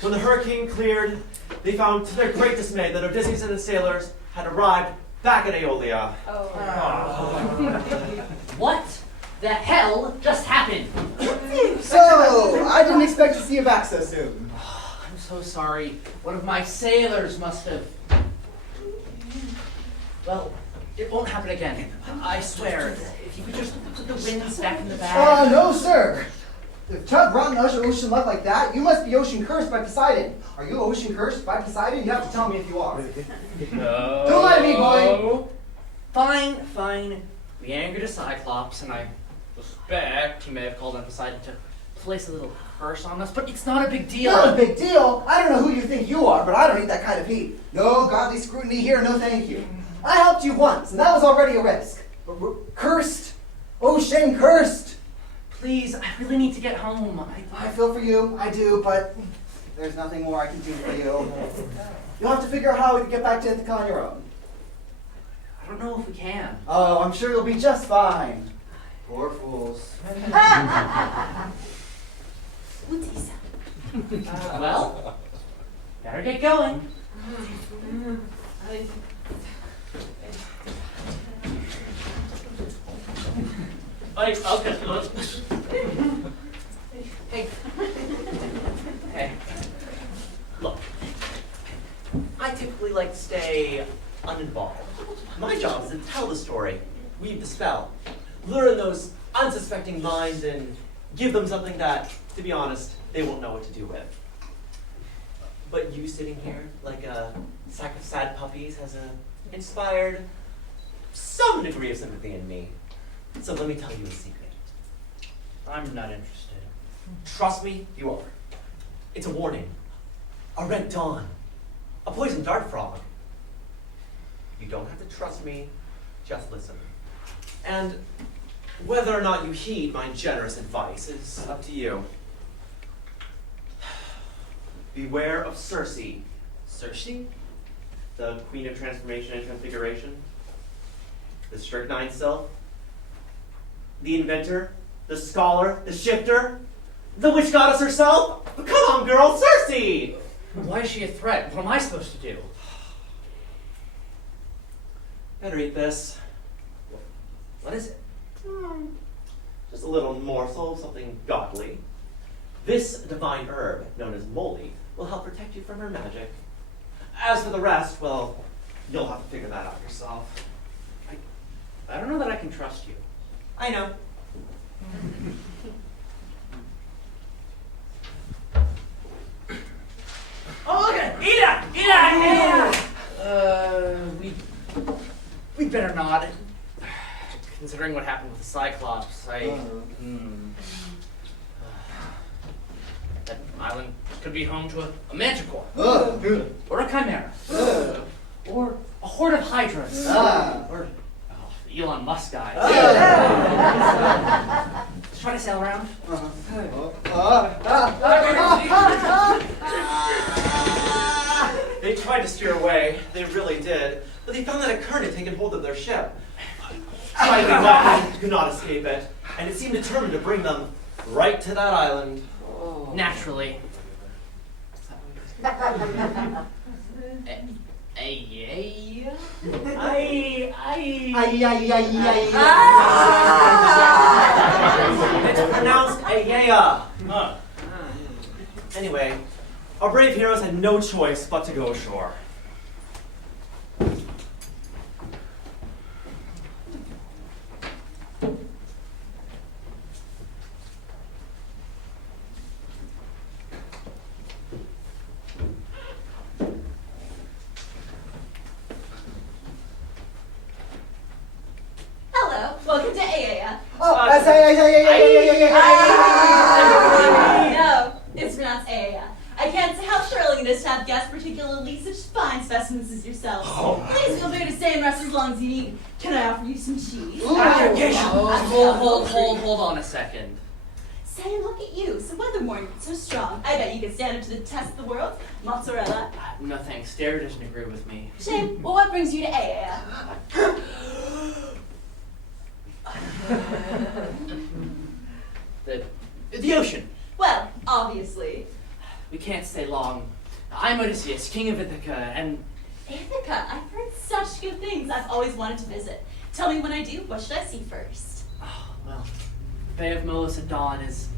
When the hurricane cleared, they found to their great dismay that Odysseus and his sailors had arrived back at Aeolia. What the hell just happened? So, I didn't expect to see you back so soon. I'm so sorry. One of my sailors must have. Well, it won't happen again. I swear. If you could just put the winds back in the bag. No, sir. If Tug brought an ocean luck like that, you must be ocean cursed by Poseidon. Are you ocean cursed by Poseidon? You have to tell me if you are. No. Don't lie to me, boy. Fine. We angered a Cyclops, and I suspect he may have called on Poseidon to place a little curse on us, but it's not a big deal. Not a big deal. I don't know who you think you are, but I don't need that kind of heat. No godly scrutiny here, no thank you. I helped you once, and that was already a risk. But cursed, ocean cursed. Please, I really need to get home. I feel for you, I do, but there's nothing more I can do for you. You'll have to figure out how to get back to Ithaca on your own. I don't know if we can. Oh, I'm sure you'll be just fine. Poor fools. Well, better get going. Hey, look, I typically like to stay uninvolved. My job is to tell the story, weave the spell, lure in those unsuspecting minds, and give them something that, to be honest, they won't know what to do with. But you sitting here like a sack of sad puppies has inspired some degree of sympathy in me. So let me tell you a secret. I'm not interested. Trust me, you are. It's a warning. A red dawn. A poison dart frog. You don't have to trust me, just listen. And whether or not you heed my generous advice is up to you. Beware of Circe. Circe? The queen of transformation and transfiguration. The strychnine sylph. The inventor. The scholar. The shifter. The witch goddess herself. Come on, girl, Circe! Why is she a threat? What am I supposed to do? Better eat this. What is it? Just a little morsel of something godly. This divine herb, known as moly, will help protect you from her magic. As for the rest, well, you'll have to figure that out yourself. I don't know that I can trust you. I know. Oh, look at it! Ida! We'd better not. Considering what happened with the Cyclops, that island could be home to a manticore. Or a chimera. Or a horde of hydras. Or Elon Musk guys. Just try to sail around. They tried to steer away, they really did, but they found that a current had taken hold of their ship. Fighting weapons could not escape it, and it seemed determined to bring them right to that island. Naturally. It's pronounced Ayaya. Huh. Anyway, our brave heroes had no choice but to go ashore. Hello, welcome to Ayaya. No, it's pronounced Ayaya. I can't say how thrilling it is to have guests, particularly such fine specimens as yourselves. Please feel free to stay and rest as long as you need. Can I offer you some cheese? Hold on a second. Say, look at you, so weather-worn, so strong. I bet you could stand up to the test of the world. Mozzarella. No thanks, Dare doesn't agree with me. Shame. Well, what brings you to Ayaya? The ocean. Well, obviously. We can't stay long. I'm Odysseus, king of Ithaca, and Ithaca, I've heard such good things. I've always wanted to visit. Tell me when I do, what should I see first? well, Bay of Molos at dawn is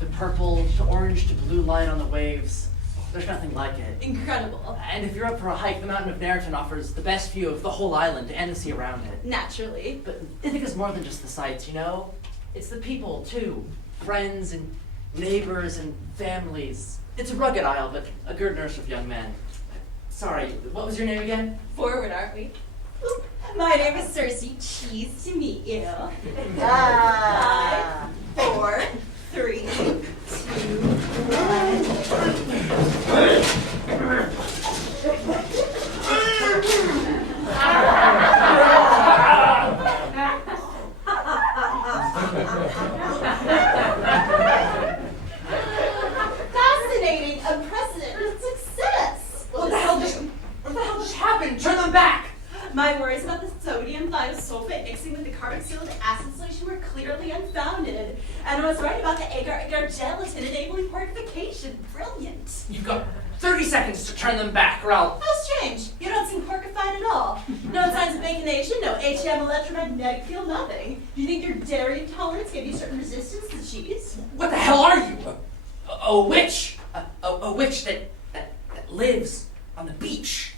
the purple to orange to blue light on the waves. There's nothing like it. Incredible. And if you're up for a hike, the mountain of Neriton offers the best view of the whole island and the sea around it. Naturally. But Ithaca's more than just the sights, you know? It's the people, too. Friends and neighbors and families. It's a rugged isle, but a good nurse of young men. Sorry, what was your name again? Forward, aren't we? Oop. My name is Circe. Cheese to meet you. 5, 4, 3, 2, 1. Fascinating, unprecedented success. What the hell just happened? Turn them back! My worries about the sodium thiosulfate mixing with the carboxylic acid solution were clearly unfounded. And I was right about the agar-agar gelatin enabling porkification. Brilliant. You've got 30 seconds to turn them back, or I'll... How strange. You don't seem porkified at all. No signs of baconation, no HM electromagnetic field, nothing. Do you think your dairy intolerance gave you certain resistance to cheese? What the hell are you? A witch? A witch that lives on the beach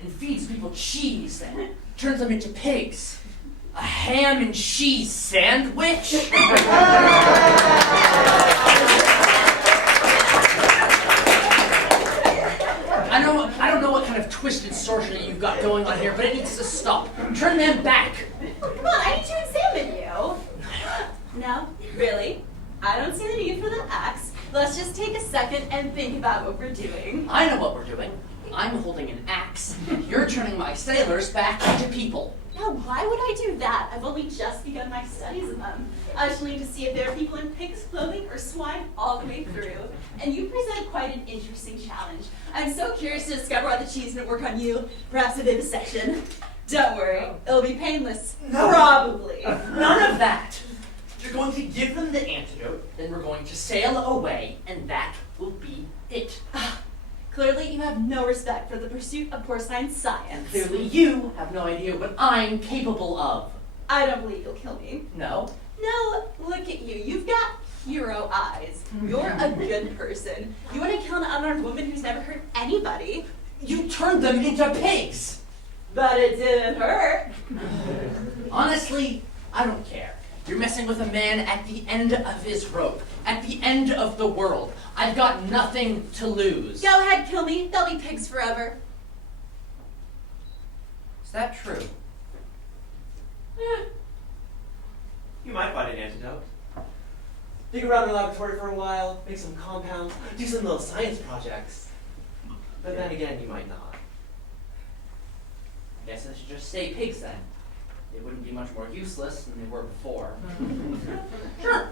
and feeds people cheese that turns them into pigs. A ham and cheese sandwich? I don't know what kind of twisted sorcery you've got going on here, but it needs to stop. Turn them back. Come on, I need to examine you. No, really? I don't see the need for the axe. Let's just take a second and think about what we're doing. I know what we're doing. I'm holding an axe, and you're turning my sailors back into people. Now, why would I do that? I've only just begun my studies of them. I just need to see if there are people in pig's clothing or swine all the way through. And you present quite an interesting challenge. I'm so curious to discover how the cheese will work on you. Perhaps a vivisection. Don't worry, it'll be painless. No. Probably. None of that. You're going to give them the antidote, then we're going to sail away, and that will be it. Clearly, you have no respect for the pursuit of porcine science. Clearly, you have no idea what I'm capable of. I don't believe you'll kill me. No? No, look at you. You've got hero eyes. You're a good person. You want to kill an unarmed woman who's never hurt anybody. You turned them into pigs! But it didn't hurt. Honestly, I don't care. You're messing with a man at the end of his rope, at the end of the world. I've got nothing to lose. Go ahead, kill me. They'll be pigs forever. Is that true? You might find an antidote. Dig around in the laboratory for a while, make some compounds, do some little science projects. But then again, you might not. I guess I should just stay pigs then. They wouldn't be much more useless than they were before. Sure.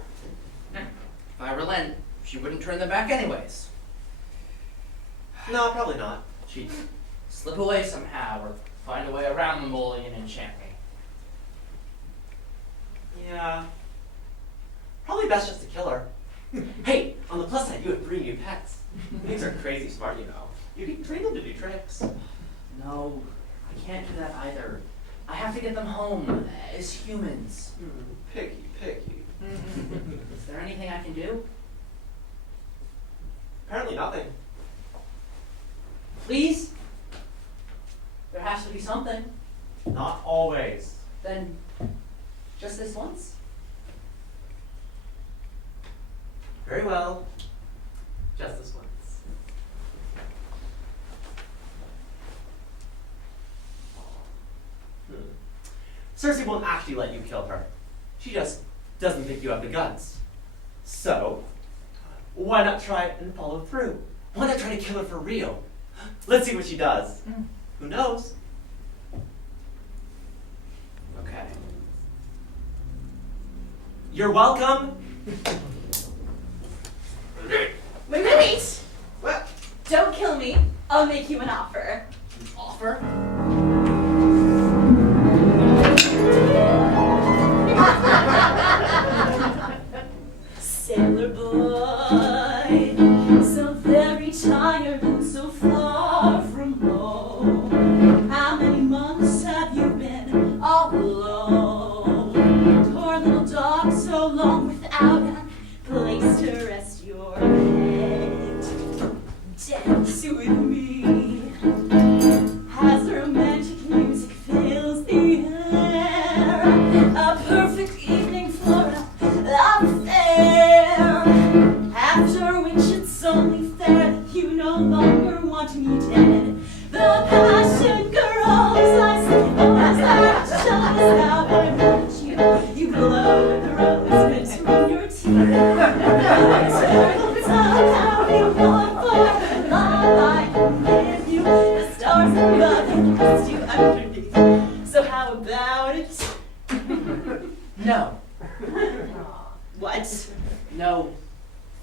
If I relent, she wouldn't turn them back anyways. No, probably not. She'd slip away somehow or find a way around the Mulligan and enchant me. Yeah. Probably best just to kill her. Hey, on the plus side, you have 3 new pets. Pigs are crazy smart, you know. You can train them to do tricks. No, I can't do that either. I have to get them home as humans. Picky. Is there anything I can do? Apparently nothing. Please? There has to be something. Not always. Then, just this once? Very well. Just this once. Cersei won't actually let you kill her. She just doesn't think you have the guts. So, why not try it and follow through? Why not try to kill her for real? Let's see what she does. Who knows? Okay. You're welcome. Wait. What? Don't kill me. I'll make you an offer. Offer? Sailor boy, so very tired and so far from home. How many months have you been all alone? Poor little dog, so long without a place to rest your head. Dance with me as romantic music fills the air. A perfect evening for a fair. After which it's only fair that you no longer want me dead. The passion grows, I see as I shine out I want you. You glow with the rose between your teeth. How you want for love I can give you. The stars above and kiss you underneath. So how about it? No. What? No.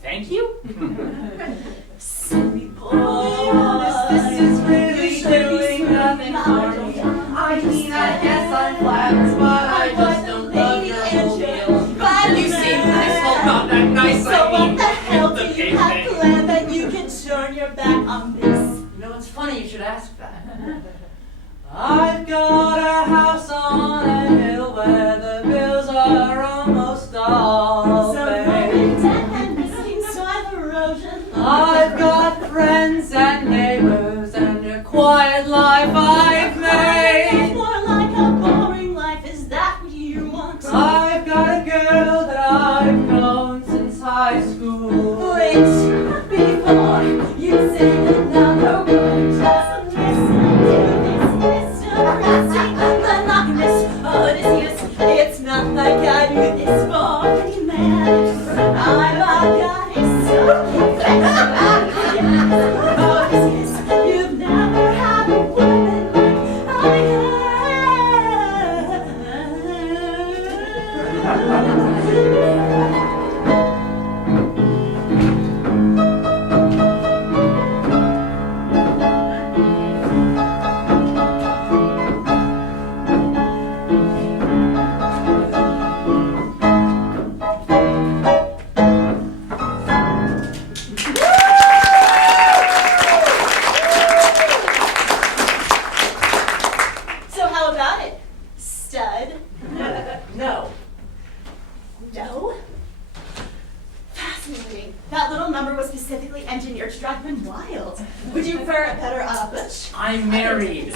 Thank you? Silly boy. This is really doing nothing for me. I mean, I guess I'm flattered, but I just don't love your whole deal. You seem nice, well, not that nice, So I what mean, the hell do the you have pavement. planned that you can turn your back on this? You know, it's funny you should ask that. I've got a house on a hill where the bills are almost all So paid. and missing soil erosion. I've got friends and neighbors and a quiet life I've made. More like a boring life, is that what you want? I've got a girl that I've known since high school. Wait, before you say another word, just listen to this mystery. Monogamous, Odysseus, it's not like I do this for any man. I'm a goddess, so confess. Odysseus, you've never had a woman like I have. So how about it, stud? No. No? Fascinating. That little number was specifically engineered to drive men wild. Would you prefer a better butch? I'm married.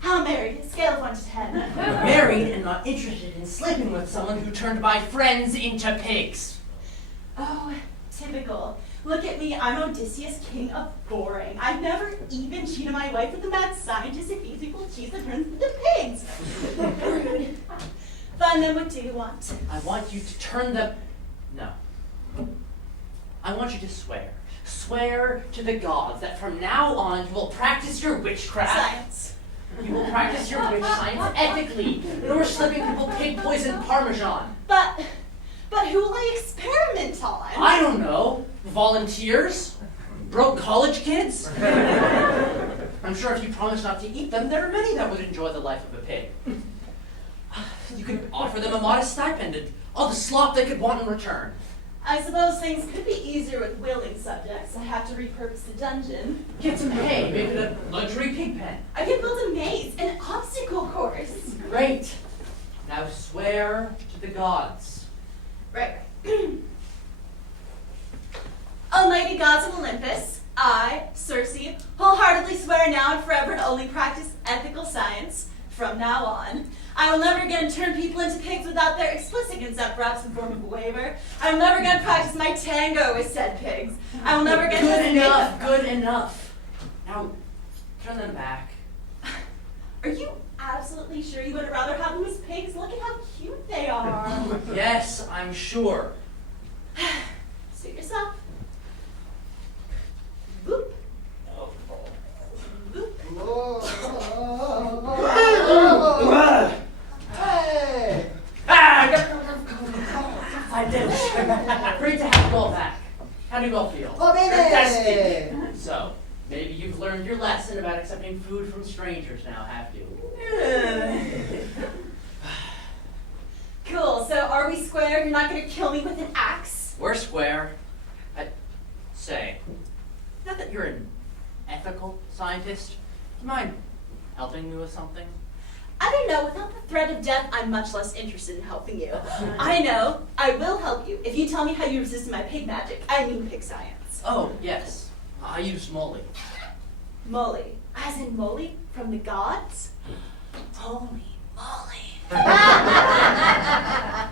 How How married? Scale of 1 to 10. Married and not interested in sleeping with someone who turned my friends into pigs. Oh, typical. Look at me, I'm Odysseus, king of boring. I've never even cheated my wife with a mad scientist if he's equal cheese that turns into pigs. Rude. Fine, then what do you want? I want you to turn them... No. I want you to swear. Swear to the gods that from now on you will practice your witchcraft. Science. You will practice your witch science ethically. No slipping people pig poison parmesan. But who will I experiment on? I don't know. Volunteers? Broke college kids? I'm sure if you promise not to eat them, there are many that would enjoy the life of a pig. You could offer them a modest stipend and all the slop they could want in return. I suppose things could be easier with willing subjects. I have to repurpose the dungeon. Get some hay, make it a luxury pig pen. I can build a maze, an obstacle course. Great. Now swear to the gods. Right. Almighty gods of Olympus, I, Circe, wholeheartedly swear now and forever to only practice ethical science from now on. I will never again turn people into pigs without their explicit consent, perhaps in form of a waiver. I will never again practice my tango with said pigs. I will never again... Good enough, good enough. Now, turn them back. Are you absolutely sure you would rather have them as pigs? Look at how cute they are. Yes, I'm sure. Suit yourself. Boop. Boop. Hey! I did. Great to have you all back. How do you all feel? Oh, baby! Fantastic. So, maybe you've learned your lesson about accepting food from strangers now, have you? Cool, so are we square? You're not gonna kill me with an axe? We're square. Say, not that you're an ethical scientist. Do you mind helping me with something? I don't know, without the threat of death, I'm much less interested in helping you. I know, I will help you if you tell me how you resisted my pig magic. I mean pig science. Oh, yes. I use moly. Moly. As in moly from the gods? Holy moly.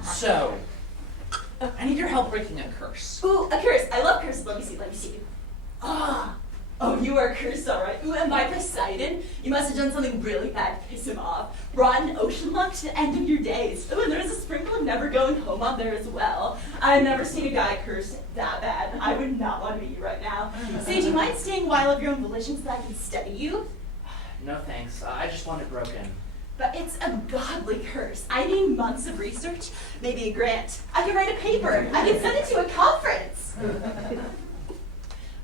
So, I need your help breaking a curse. Ooh, a curse. I love curses. Let me see. Ah. Oh, you are cursed, all right. Ooh, and by Poseidon, you must have done something really bad to piss him off. Brought an ocean luck to the end of your days. Ooh, and there's a sprinkle of never going home on there as well. I've never seen a guy cursed that bad. I would not want to meet you right now. Say, do you mind staying a while of your own volition so that I can study you? No thanks. I just want it broken. But it's a godly curse. I need months of research, maybe a grant. I can write a paper. I can send it to a conference.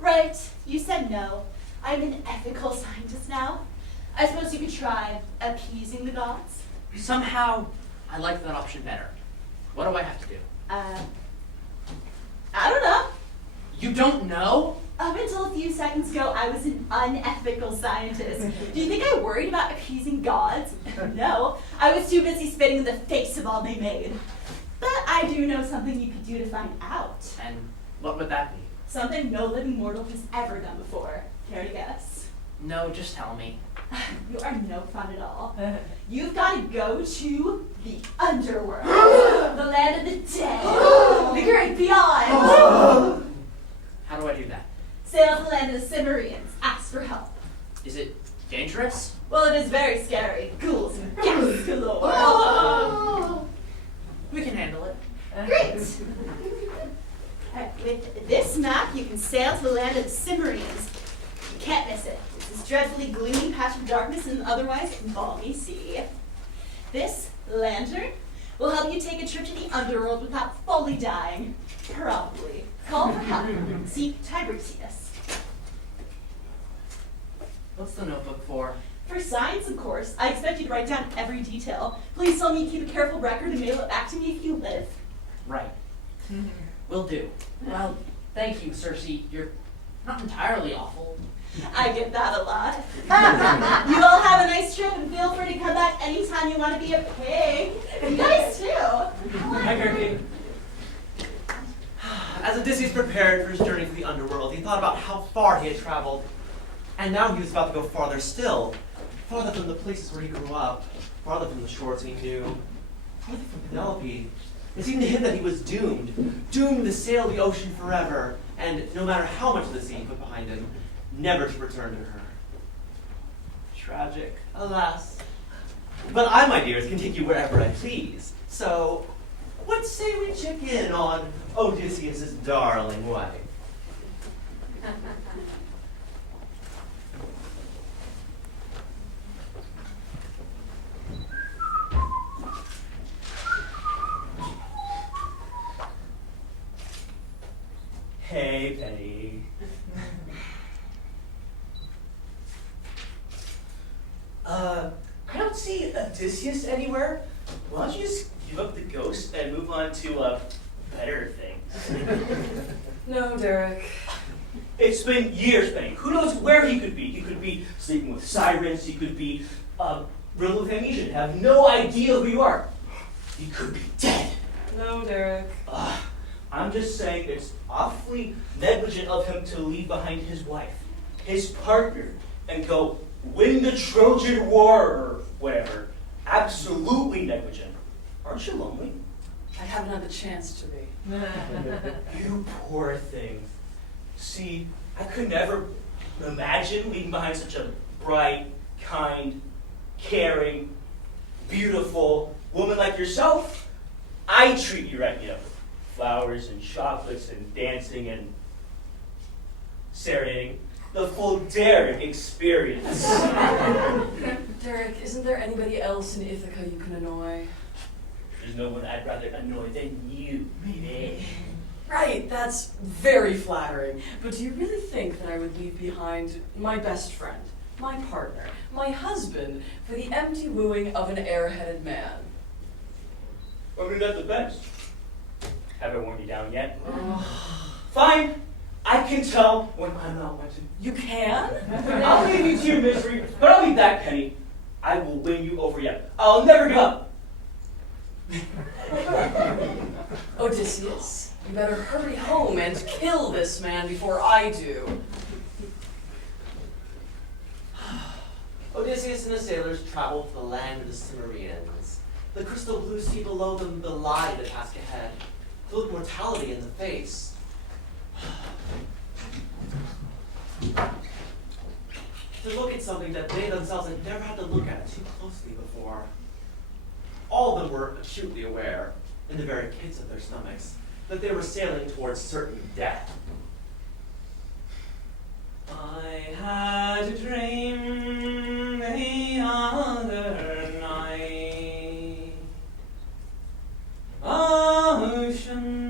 Right, you said no. I'm an ethical scientist now. I suppose you could try appeasing the gods. Somehow, I like that option better. What do I have to do? I don't know. You don't know? Up until a few seconds ago, I was an unethical scientist. Do you think I worried about appeasing gods? No, I was too busy spitting in the face of all they made. But I do know something you could do to find out. And what would that be? Something no living mortal has ever done before. Care to guess? No, just tell me. You are no fun at all. You've got to go to the underworld, the land of the dead, the great beyond. How do I do that? Sail to the land of the Cimmerians. Ask for help. Is it dangerous? Well, it is very scary. Ghouls and ghasts galore. We can handle it. Great. With this map, you can sail to the land of the Cimmerians. You can't miss it. It's this dreadfully gloomy patch of darkness in an otherwise balmy sea. This lantern will help you take a trip to the underworld without fully dying. Probably. Call for help. See Tiburtius. What's the notebook for? For science, of course. I expect you to write down every detail. Please tell me you keep a careful record and mail it back to me if you live. Right. Will do. Well, thank you, Circe. You're not entirely awful. I get that a lot. You all have a nice trip and feel free to come back anytime you want to be a pig. You guys too. Hi, Kirky. As Odysseus prepared for his journey to the underworld, he thought about how far he had traveled, and now he was about to go farther still. farther from the places where he grew up, farther from the shores he knew, farther from Penelope. It seemed to him that he was doomed to sail the ocean forever, and no matter how much of the sea he put behind him, never to return to her. Tragic, alas. But I, my dears, can take you wherever I please. So, what say we check in on Odysseus' darling wife? Hey, Penny. I don't see Odysseus anywhere. Why don't you just give up the ghost and move on to better things? No, Derek. It's been years, Penny. Who knows where he could be? He could be sleeping with sirens. He could be riddled with amnesia. Have no idea who you are. He could be dead. No, Derek. I'm just saying it's awfully negligent of him to leave behind his wife, his partner, and go win the Trojan War or whatever. Absolutely negligent. Aren't you lonely? I haven't had the chance to be. You poor thing. See, I could never imagine leaving behind such a bright, kind, caring, beautiful woman like yourself. I treat you right, flowers and chocolates and dancing and serenading. The full Derek experience. Derek, isn't there anybody else in Ithaca you can annoy? There's no one I'd rather annoy than you, baby. Right, that's very flattering. But do you really think that I would leave behind my best friend, my partner, my husband, for the empty wooing of an airheaded man? I mean, that's the best. Have I worn you down yet? Fine. I can tell when I'm not wanted. You can? I'll leave you to your misery, but I'll be back, Penny. I will win you over yet. I'll never give up. Odysseus, you better hurry home and kill this man before I do. Odysseus and the sailors traveled to the land of the Cimmerians. The crystal blue sea below them belied the task ahead, to look mortality in the face. To look at something that they themselves had never had to look at too closely before. All of them were acutely aware, in the very pits of their stomachs, that they were sailing towards certain death. I had a dream the other night. Oceans,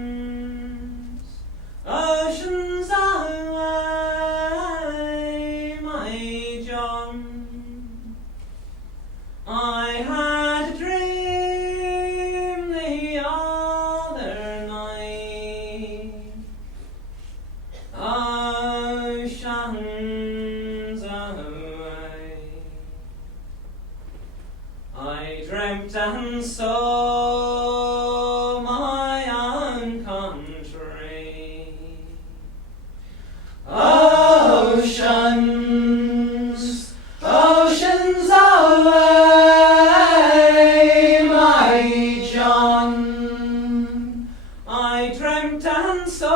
oceans away, my John. I had a dream the other night. Oceans away. I dreamt and saw my own country. Oceans, oceans away, my John. I dreamt and saw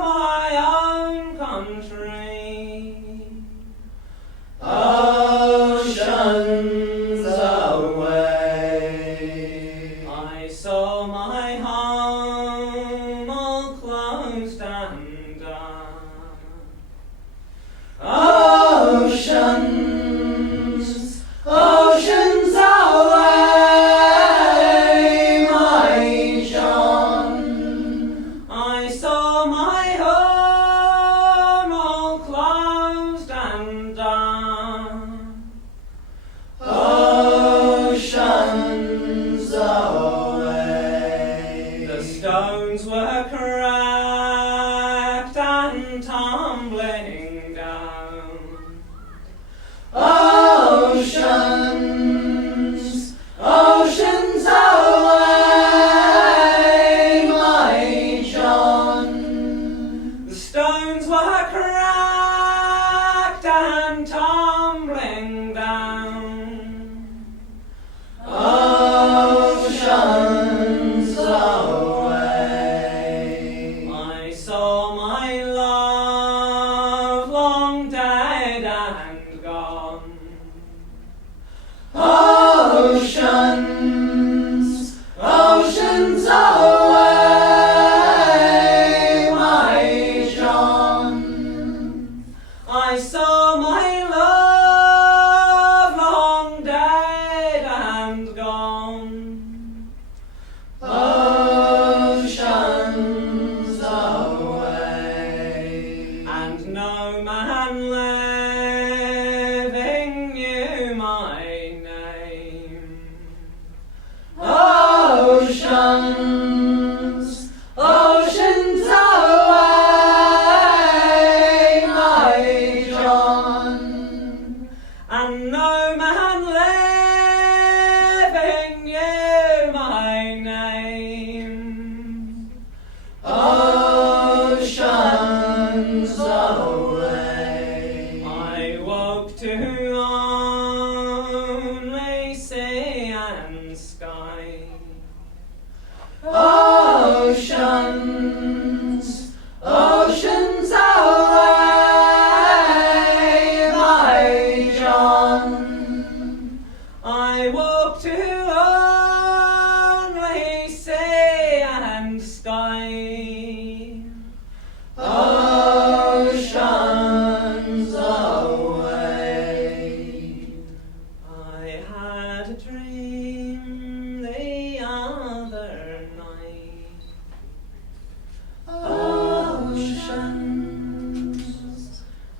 my own country. Oceans away. I saw my home all closed and done. Oceans, oceans away, my John. I saw my home all closed and done. Oceans away. The stones were cracked and tumbling down. Oceans, oceans away, my John. The stones were cracked and tumbling Oceans away. I had a dream the other night. Oceans,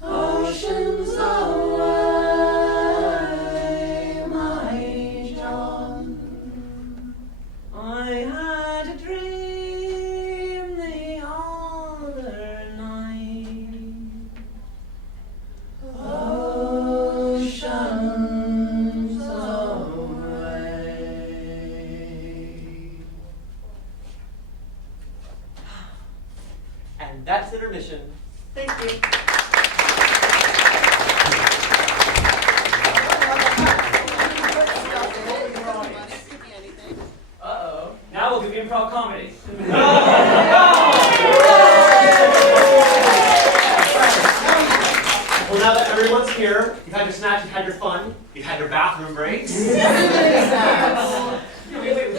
oceans away, my John. I had a dream the other night. Oceans away. And that's intermission. Thank you. Uh-oh. Now we'll do improv comedy. Well, now that everyone's here, you've had your snacks, you've had your fun, you've had your bathroom breaks. There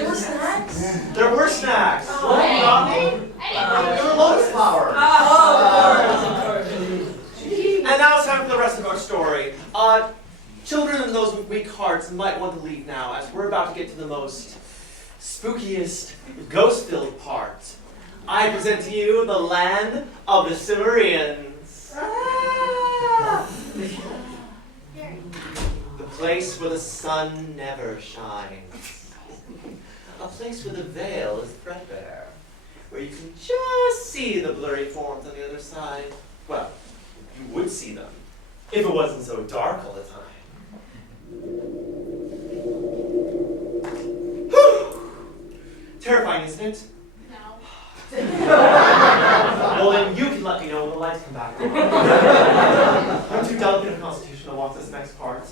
were snacks? There were snacks. What? There were lotus flowers. And now it's time for the rest of our story. Children and those with weak hearts might want to leave now, as we're about to get to the most spookiest, ghost-filled part. I present to you the land of the Cimmerians. The place where the sun never shines. A place where the veil is threadbare. Where you can just see the blurry forms on the other side. Well, you would see them, if it wasn't so dark all the time. Terrifying, isn't it? No. Well, then you can let me know when the lights come back on. I'm too delicate a constitution to walk this next part.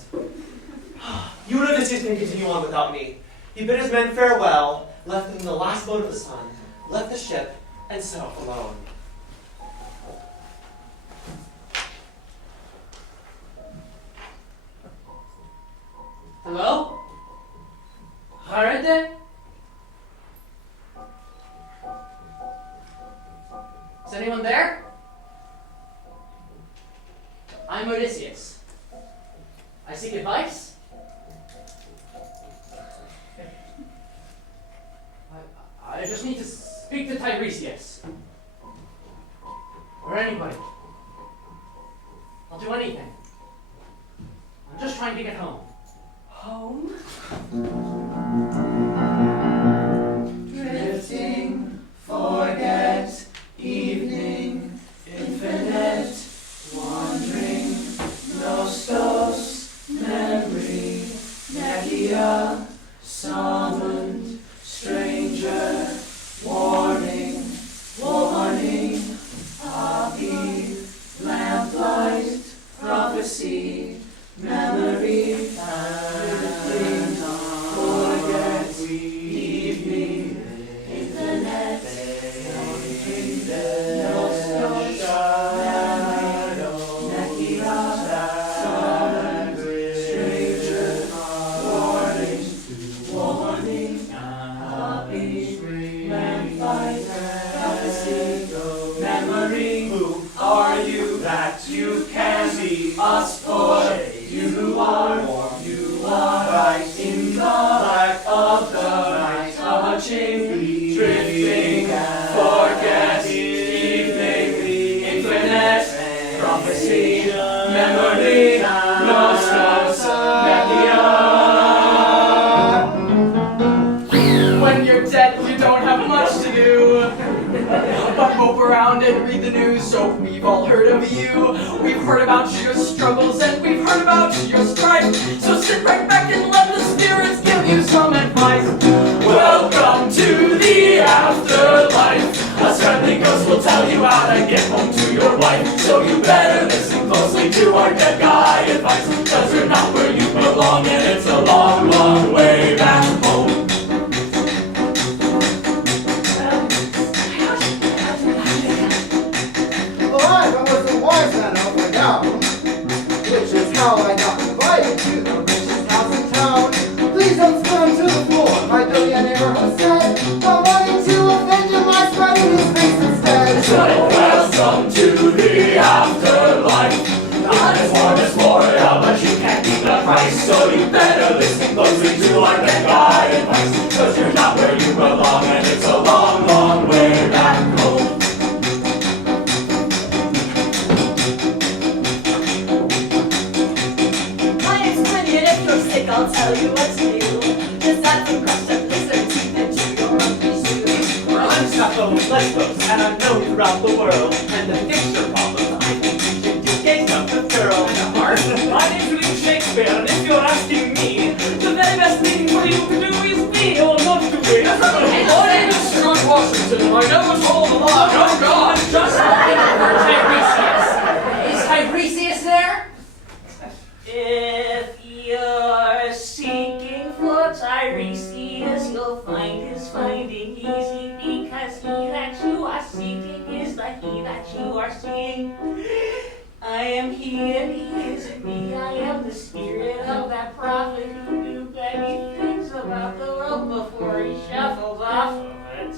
Ulysses can continue on without me. He bid his men farewell, left them in the last boat of the sun, left the ship, and set off alone. Hello? Harade? Is anyone there? I'm Odysseus. I seek advice. I just need to speak to Tiresias. Or anybody. I'll do anything. I'm just trying to get home. Home? Drifting, forget, evening, infinite, wandering, nostos, memory, negia, summoned, stranger, warning, warning, happy, lamplight, prophecy, memory, drifting, forget, evening, infinite, you can be us for you are warm, you are right in the black of the night, touching, drifting, forget, evening, infinite, prophecy, memory, nostos, negia. When you're dead, you don't have much to do but mope around and read the news. So we've all heard of you, we've heard about your struggles, and we've heard about your strife. So sit right back and let the spirits give you some advice. Welcome to the afterlife. A friendly ghost will tell you how to get home to your wife. So you better listen closely to our dead guy advice, 'cause you're not where you belong, and it's a long, long way back home. Which is how I got invited to the richest house in town. Please don't slam to the floor, my billionaire has said. Not wanting to offend him, I spread his around the world. And the picture problem, I think you should just gaze up the girl. My name's William Shakespeare, and if you're asking me, the very best thing for you to do is be or not to be. My name is George Washington. I never told a lie. Oh God, just Tiresias. Is Tiresias there? If you're seeking for Tiresias, you'll find his finding easy, because he that you are seeking is the he that you are seeing. I am he and he is in me. I am the spirit of that prophet who knew many things about the world before he shuffled off of it.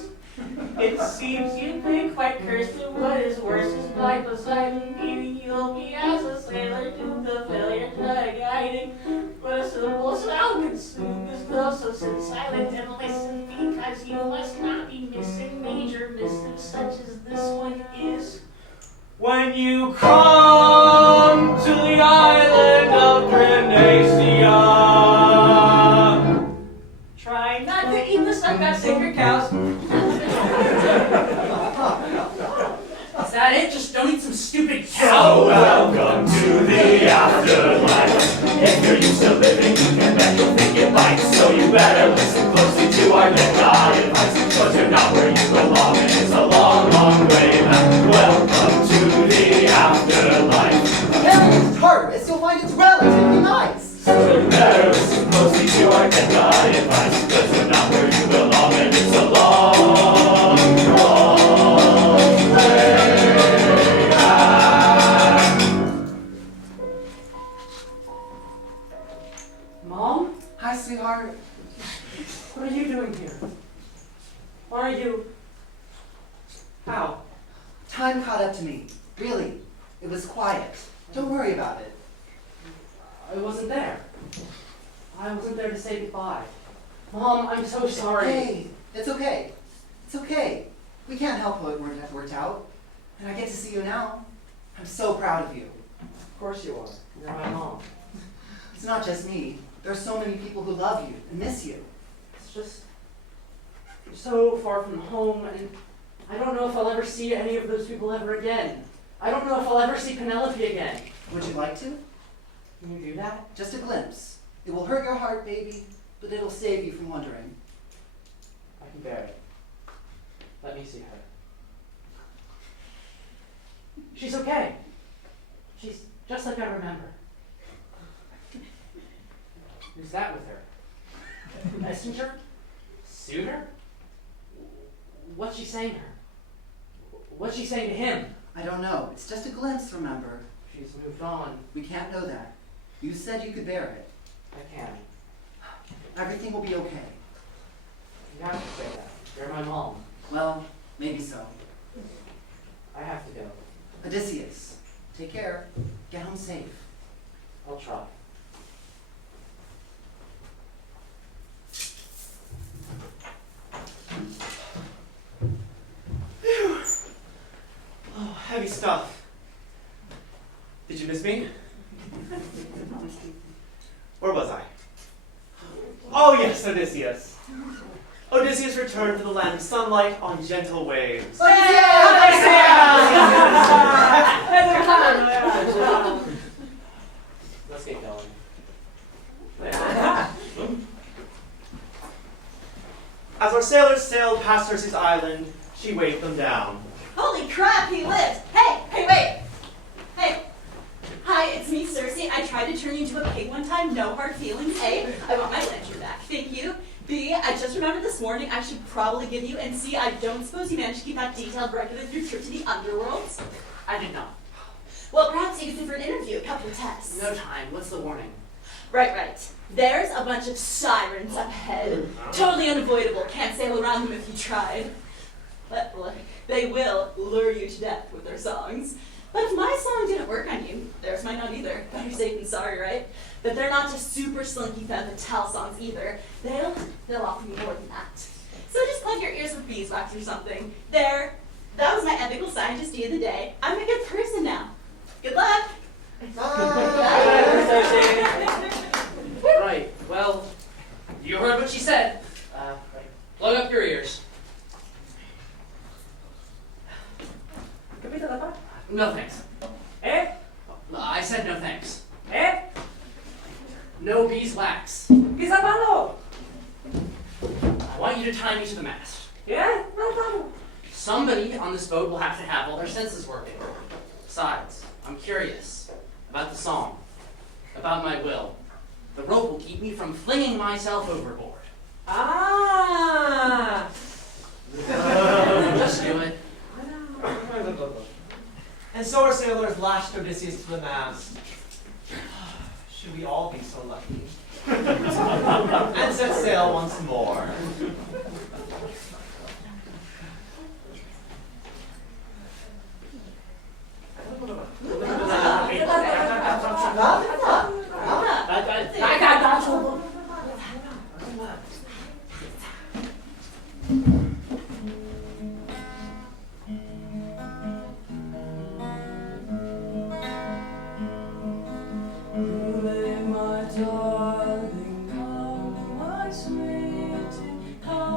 It seems you've been quite cursed, and what is worse is by Poseidon, meaning you'll be as a sailor doomed to failure, try guiding. But a simple sound can soothe this girl, so sit silent and listen, because you must not be missing major mysteries such as this one is. When you come to the island of Granacia, try not to eat the stuff that sacred cows. Is that it? Just don't eat some stupid So cow. welcome to the afterlife. If you're used to living, you can bet you'll think it bites. So you better listen closely to our Jedi advice, cause you're not where you belong, and it's a long, long way back. Welcome to the afterlife. Heavens, Tartarus, you'll find it's relatively nice. So you better listen closely to our Jedi advice, cause you're not where you belong, and it's a long, long way back. Mom? Hi, sweetheart. What are you doing here? Why are you... How? Time caught up to me. Really. It was quiet. Don't worry about it. I wasn't there. I wasn't there to say goodbye. Mom, I'm so sorry. Hey, it's okay. It's okay. We can't help how it worked out. And I get to see you now. I'm so proud of you. Of course you are. You're my mom. It's not just me. There are so many people who love you and miss you. It's just... You're so far from home, and I don't know if I'll ever see any of those people ever again. I don't know if I'll ever see Penelope again. Would you like to? Can you do that? Just a glimpse. It will hurt your heart, baby, but it'll save you from wondering. I can bear it. Let me see her. She's okay. She's just like I remember. Who's that with her? Messenger? Suitor? What's she saying to her? What's she saying to him? I don't know. It's just a glimpse, remember. She's moved on. We can't know that. You said you could bear it. I can. Everything will be okay. You have to say that. You're my mom. Well, maybe so. I have to go. Odysseus, take care. Get home safe. I'll try. Oh, heavy stuff. Did you miss me? Where was I? Oh yes, Odysseus. Odysseus returned to the land of sunlight on gentle waves. Let's get going. As our sailors sailed past Circe's island, she waved them down. Holy crap, he lives! Hey, wait! Hey! Hi, it's me, Circe. I tried to turn you into a pig one time. No hard feelings. A, I want my lantern back. Thank you. B, I just remembered this morning I should probably give you. And C, I don't suppose you managed to keep that detailed record of your trip to the underworlds? I did not. Well, perhaps you could sit for an interview, a couple of tests. No time. What's the warning? Right. There's a bunch of sirens up ahead. Totally unavoidable. Can't sail around them if you tried. But look, they will lure you to death with their songs. But if my song didn't work on you, theirs might not either. Better safe than sorry, right? But they're not just super slinky femme fatale songs either. They'll offer you more than that. So just plug your ears with beeswax or something. There. That was my ethical scientist of the day. I'm a good person now. Good luck. Right. Well, you heard what she said. Plug up your ears. No thanks. Eh? I said no thanks. Eh? No beeswax. Bisa malo. I want you to tie me to the mast. Yeah? No problem. Somebody on this boat will have to have all their senses working. Besides, I'm curious about the song, about my will. The rope will keep me from flinging myself overboard. Ah! Just do it. And so our sailors lashed Odysseus to the mast. Should we all be so lucky? And set sail once more. My darling, come, my sweetie, come.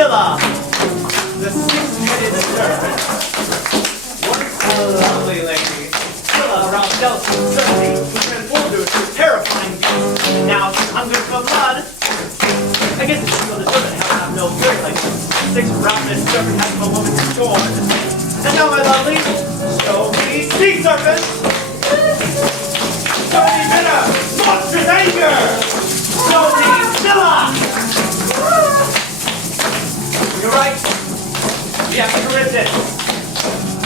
Scylla, the six-headed serpent. Once a lovely lady, Scylla around jealousy and certainty, who transformed her into a terrifying beast, and now she's hungry for blood. I guess it's true the serpent has to have no fury like this. Six ravenous serpent has no woman to scorn. And now, my lovely, show me sea serpent! Show me bitter, monstrous anger! Show me Scylla! You're right. We have Charybdis.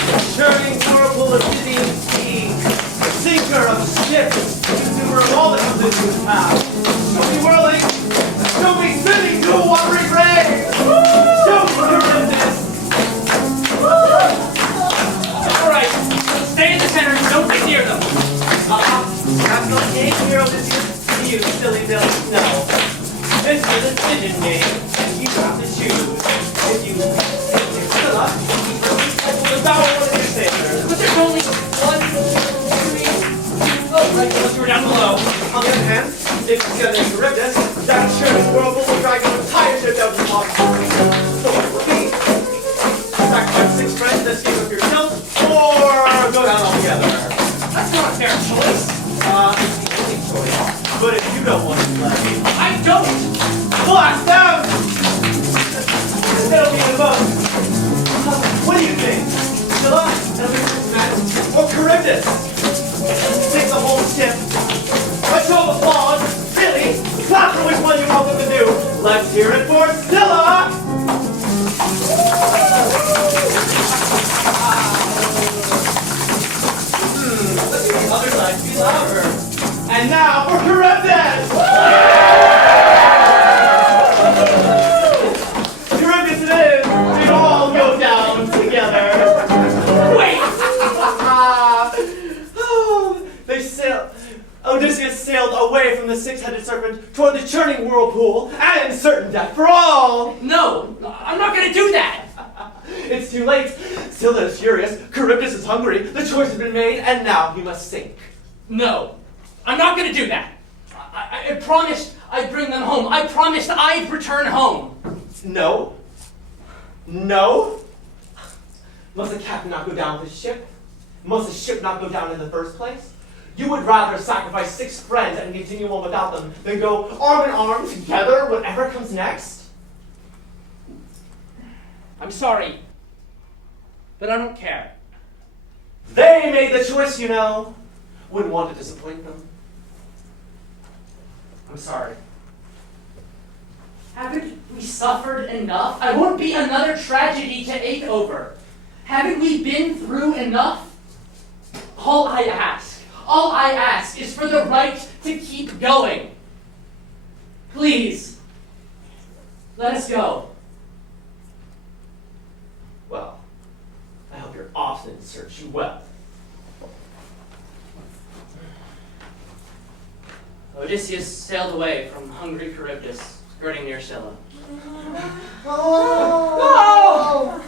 The churning whirlpool of dizzying sea. The sinker of a ship. The consumer of all that comes into his path. Show me whirling. Show me spinning to a watery grave. Show me Charybdis. Alright, stay in the center and don't get near them. Perhaps not game hero this year. You silly Billy Snow. This is a decision game, and you have to choose. If you take Scylla, I will devour one of your sailors. But there's only 1, 2, 3. Oh, right, unless you were down below. On the other hand, if you get into Charybdis, that churning whirlpool will drag your entire ship down to the bottom. So what will be? Sacrifice 6 friends in escape of your tilt, or go down altogether. That's not a fair choice. It's the only choice. But if you don't want to play, I don't! blast them! That'll be the most. What do you think? Scylla, and or Charybdis? Take the whole ship. A show of applause. Really? Clap for which one you want them to do. Let's hear it for Scylla! Let's hear the other side be louder. And now for Charybdis! Charybdis it is! We all go down together! Wait! They sailed. Odysseus sailed away from the six-headed serpent toward the churning whirlpool and certain death for all! No, I'm not gonna do that! It's too late. Scylla is furious, Charybdis is hungry, the choice has been made, and now he must sink. No, I'm not gonna do that. I promised I'd bring them home. I promised I'd return home. No. No? Must the captain not go down with the ship? Must the ship not go down in the first place? You would rather sacrifice 6 friends and continue on without them than go arm in arm together whatever comes next? I'm sorry, but I don't care. They made the choice, you know. Wouldn't want to disappoint them. I'm sorry. Haven't we suffered enough? I won't be another tragedy to ache over. Haven't we been through enough? All I ask is for the right to keep going. Please, let us go. Well, I hope your Austin serves you well. Odysseus sailed away from hungry Charybdis, skirting near Scylla. Oh!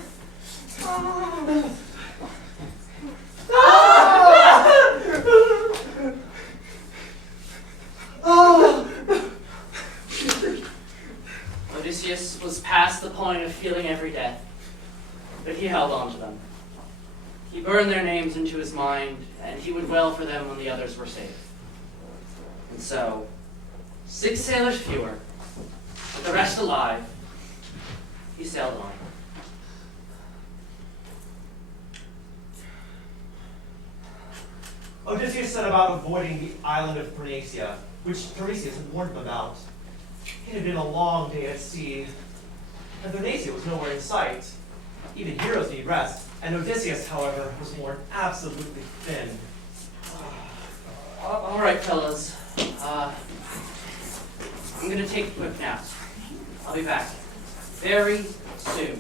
Odysseus was past the point of feeling every death, but he held on to them. He burned their names into his mind, and he would wail for them when the others were safe. And so, 6 sailors fewer, but the rest alive, he sailed on. Odysseus set about avoiding the island of Thrinacia, which Tiresias had warned him about. It had been a long day at sea, and Thrinacia was nowhere in sight. Even heroes need rest, and Odysseus, however, was worn absolutely thin. All right, fellas. I'm gonna take a quick nap. I'll be back very soon.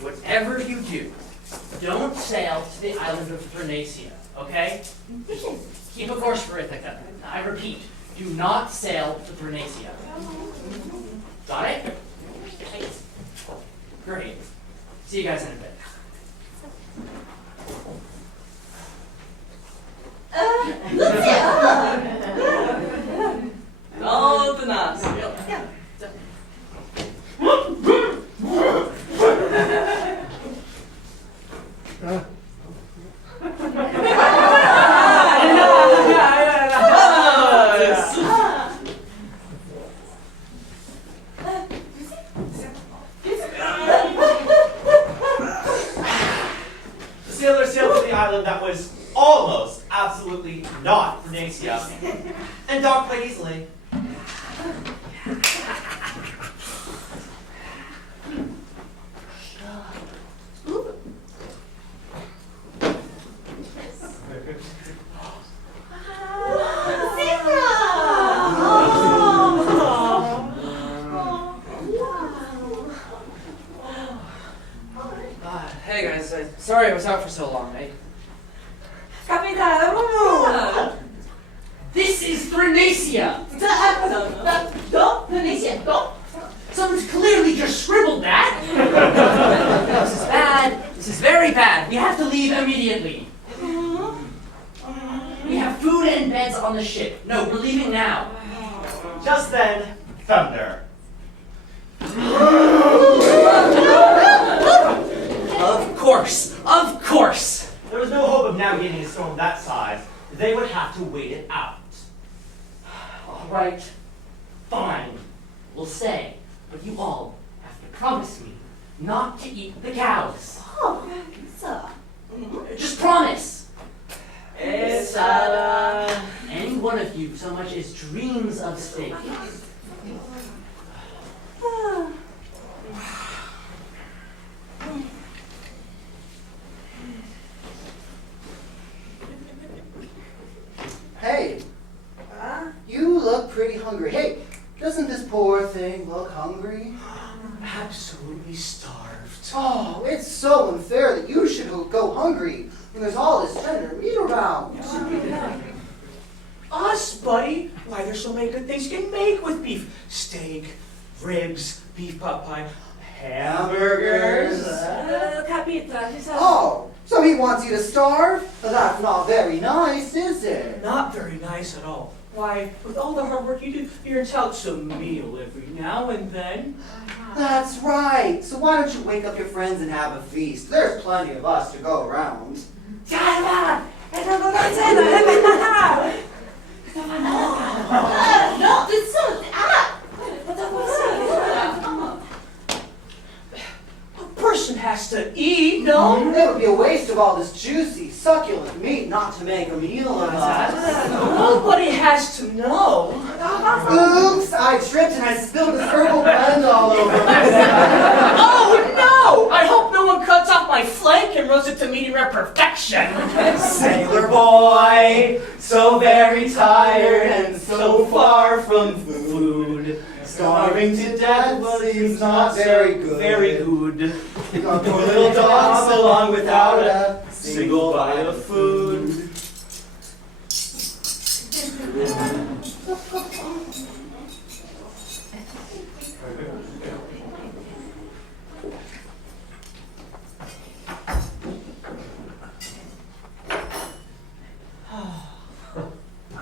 Whatever you do, don't sail to the island of Thrinacia, okay? Keep a course for Ithaca. I repeat, do not sail to Thrinacia. Got it? Great. See you guys in a bit. Oh, the nuts. family. Hey guys, sorry I was out for so long. Capitano! This is Thrinacia! Someone's clearly just scribbled that! This is bad. This is very bad. We have to leave immediately. We have food and beds on the ship. No, we're leaving now. Just then, thunder. Of course. There was no hope of navigating a storm that size. They would have to wait it out. All right, fine. We'll stay. But you all have to promise me not to eat the cows. Just promise. Any one of you so much as dreams of steak. Hey, you look pretty hungry. Hey, doesn't this poor thing look hungry? Absolutely starved. Oh, it's so unfair that you should go hungry when there's all this tender meat around. Us, buddy? Why, there's so many good things you can make with beef. Steak, ribs, beef pot pie, hamburgers. Capita, he says. Oh, so he wants you to starve? Well, that's not very nice, is it? Not very nice at all. Why, with all the hard work you do, you're entitled to a meal every now and then. That's right. So why don't you wake up your friends and have a feast? There's plenty of us to go around. No, it's so A person has to eat, no? It would be a waste of all this juicy, succulent meat not to make a meal of us. Nobody has to know. Oops, I tripped and I spilled this herbal blend all over myself. Oh no! I hope no one cuts off my flank and roasts it to medium rare perfection. Sailor boy, so very tired and so far from food. Starving to death seems not very good. Very good. Poor little dog so long without a single bite of food.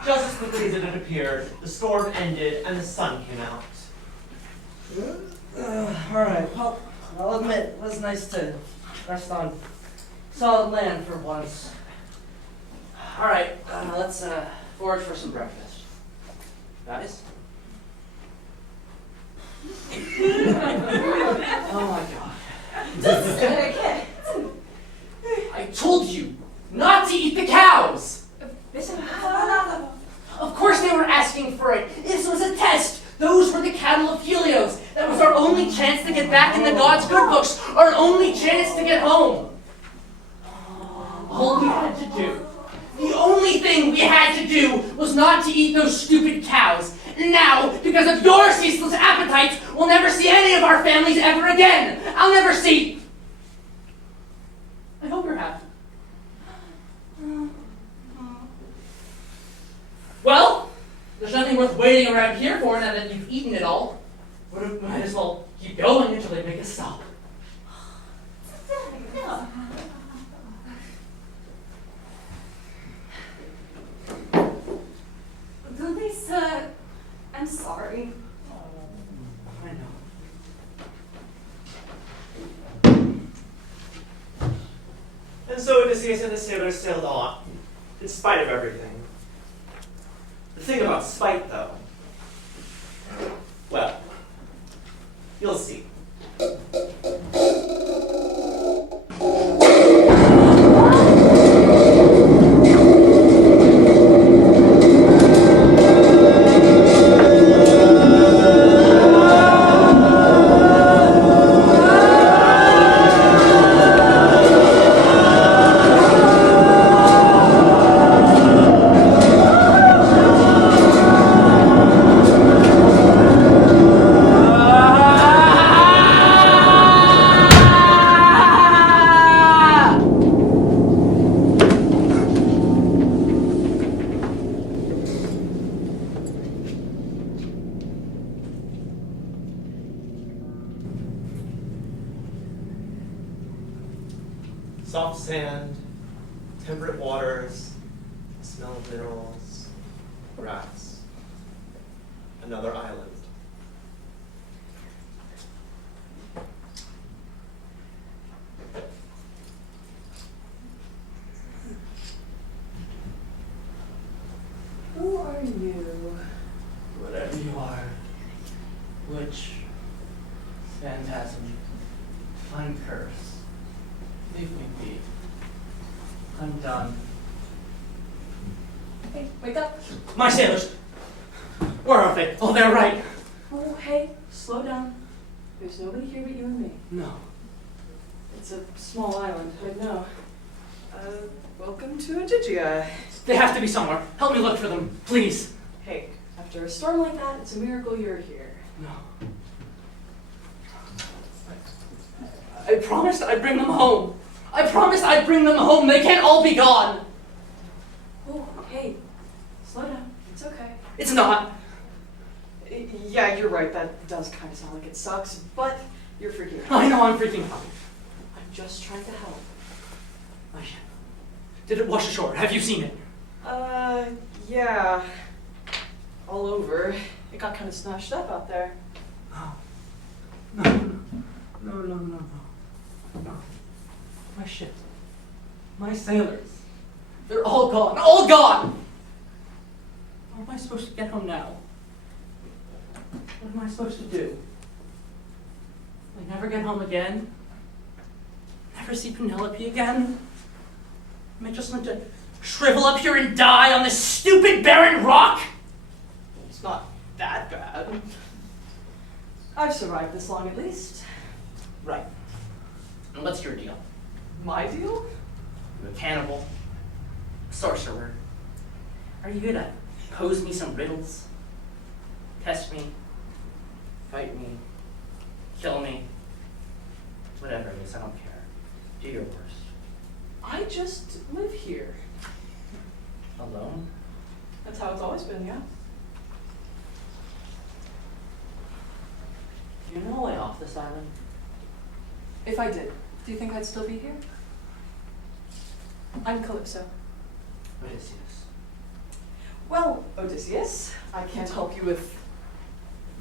Just as quickly as it had appeared, the storm ended and the sun came out. All right. Well, I'll admit it was nice to rest on solid land for once. All right, let's forage for some breakfast. Guys. Oh my God. I told you not to eat the cows. Of course they were asking for it. This was a test. Those were the cattle of Helios. That was our only chance to get back in the God's good books. Our only chance to get home. All we had to do, the only thing we had to do was not to eat those stupid cows. And now, because of your ceaseless appetites, we'll never see any of our families ever again. I'll never see. I hope you're happy. Well, there's nothing worth waiting around here for now that you've eaten it all. We might as well keep going until they make a stop. Lisa, I'm sorry. I know. And so Odysseus and the sailors sailed on, in spite of everything. The thing about spite, though, well, you'll see. Soft sand, temperate waters, the smell of minerals, grass. Another island. Who are you? Whatever you are, witch, phantasm, fine curse, leave me be. I'm done. Hey, wake up. My sailors! Where are they? Oh, they're right. Oh, hey, slow down. There's nobody here but you and me. No. It's a small island, I know. Welcome to Ogygia. They have to be somewhere. Help me look for them, please. Hey, after a storm like that, it's a miracle you're here. No. I promised I'd bring them home. I promised I'd bring them home. They can't all be gone. Oh, hey, slow down. It's okay. It's not. Yeah, you're right. That does kind of sound like it sucks, but you're freaking out. I know I'm freaking out. I'm just trying to help. My ship. Did it wash ashore? Have you seen it? Yeah. All over. It got kind of smashed up out there. No. My ship. My sailors. They're all gone. All gone! How am I supposed to get home now? What am I supposed to do? Will I never get home again? Never see Penelope again? Am I just meant to shrivel up here and die on this stupid barren rock? It's not that bad. I've survived this long at least. Right. And what's your deal? My deal? You're a cannibal, a sorcerer. Are you gonna pose me some riddles? Test me, fight me, kill me, whatever it is, I don't care. Do your worst. I just live here. Alone? That's how it's always been, yeah. Do you know a way off this island? If I did, do you think I'd still be here? I'm Calypso. Odysseus. Well, Odysseus, I can't help you with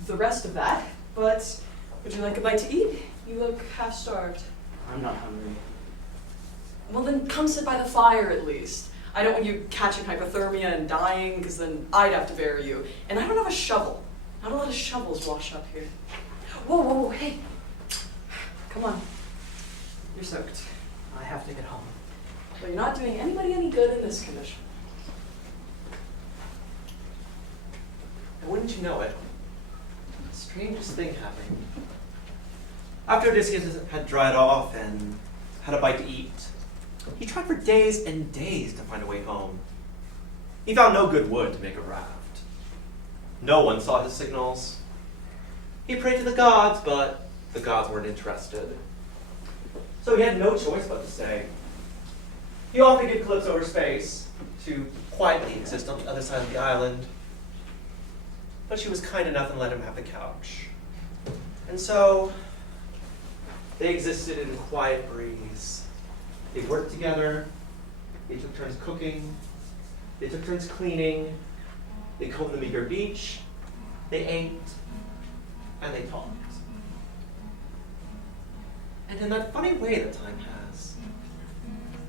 the rest of that, but would you like a bite to eat? You look half-starved. I'm not hungry. Well, then come sit by the fire at least. I don't want you catching hypothermia and dying, because then I'd have to bury you. And I don't have a shovel. Not a lot of shovels wash up here. Whoa, hey. Come on. You're soaked. I have to get home. But you're not doing anybody any good in this condition. And wouldn't you know it, the strangest thing happened. After Odysseus had dried off and had a bite to eat, he tried for days and days to find a way home. He found no good wood to make a raft. No one saw his signals. He prayed to the gods, but the gods weren't interested. So he had no choice but to stay. He offered to give Calypso her space to quietly exist on the other side of the island, but she was kind enough and let him have the couch. And so they existed in quiet breeze. They worked together, they took turns cooking, they took turns cleaning, they combed the meager beach, they ate, and they talked. And in that funny way that time has,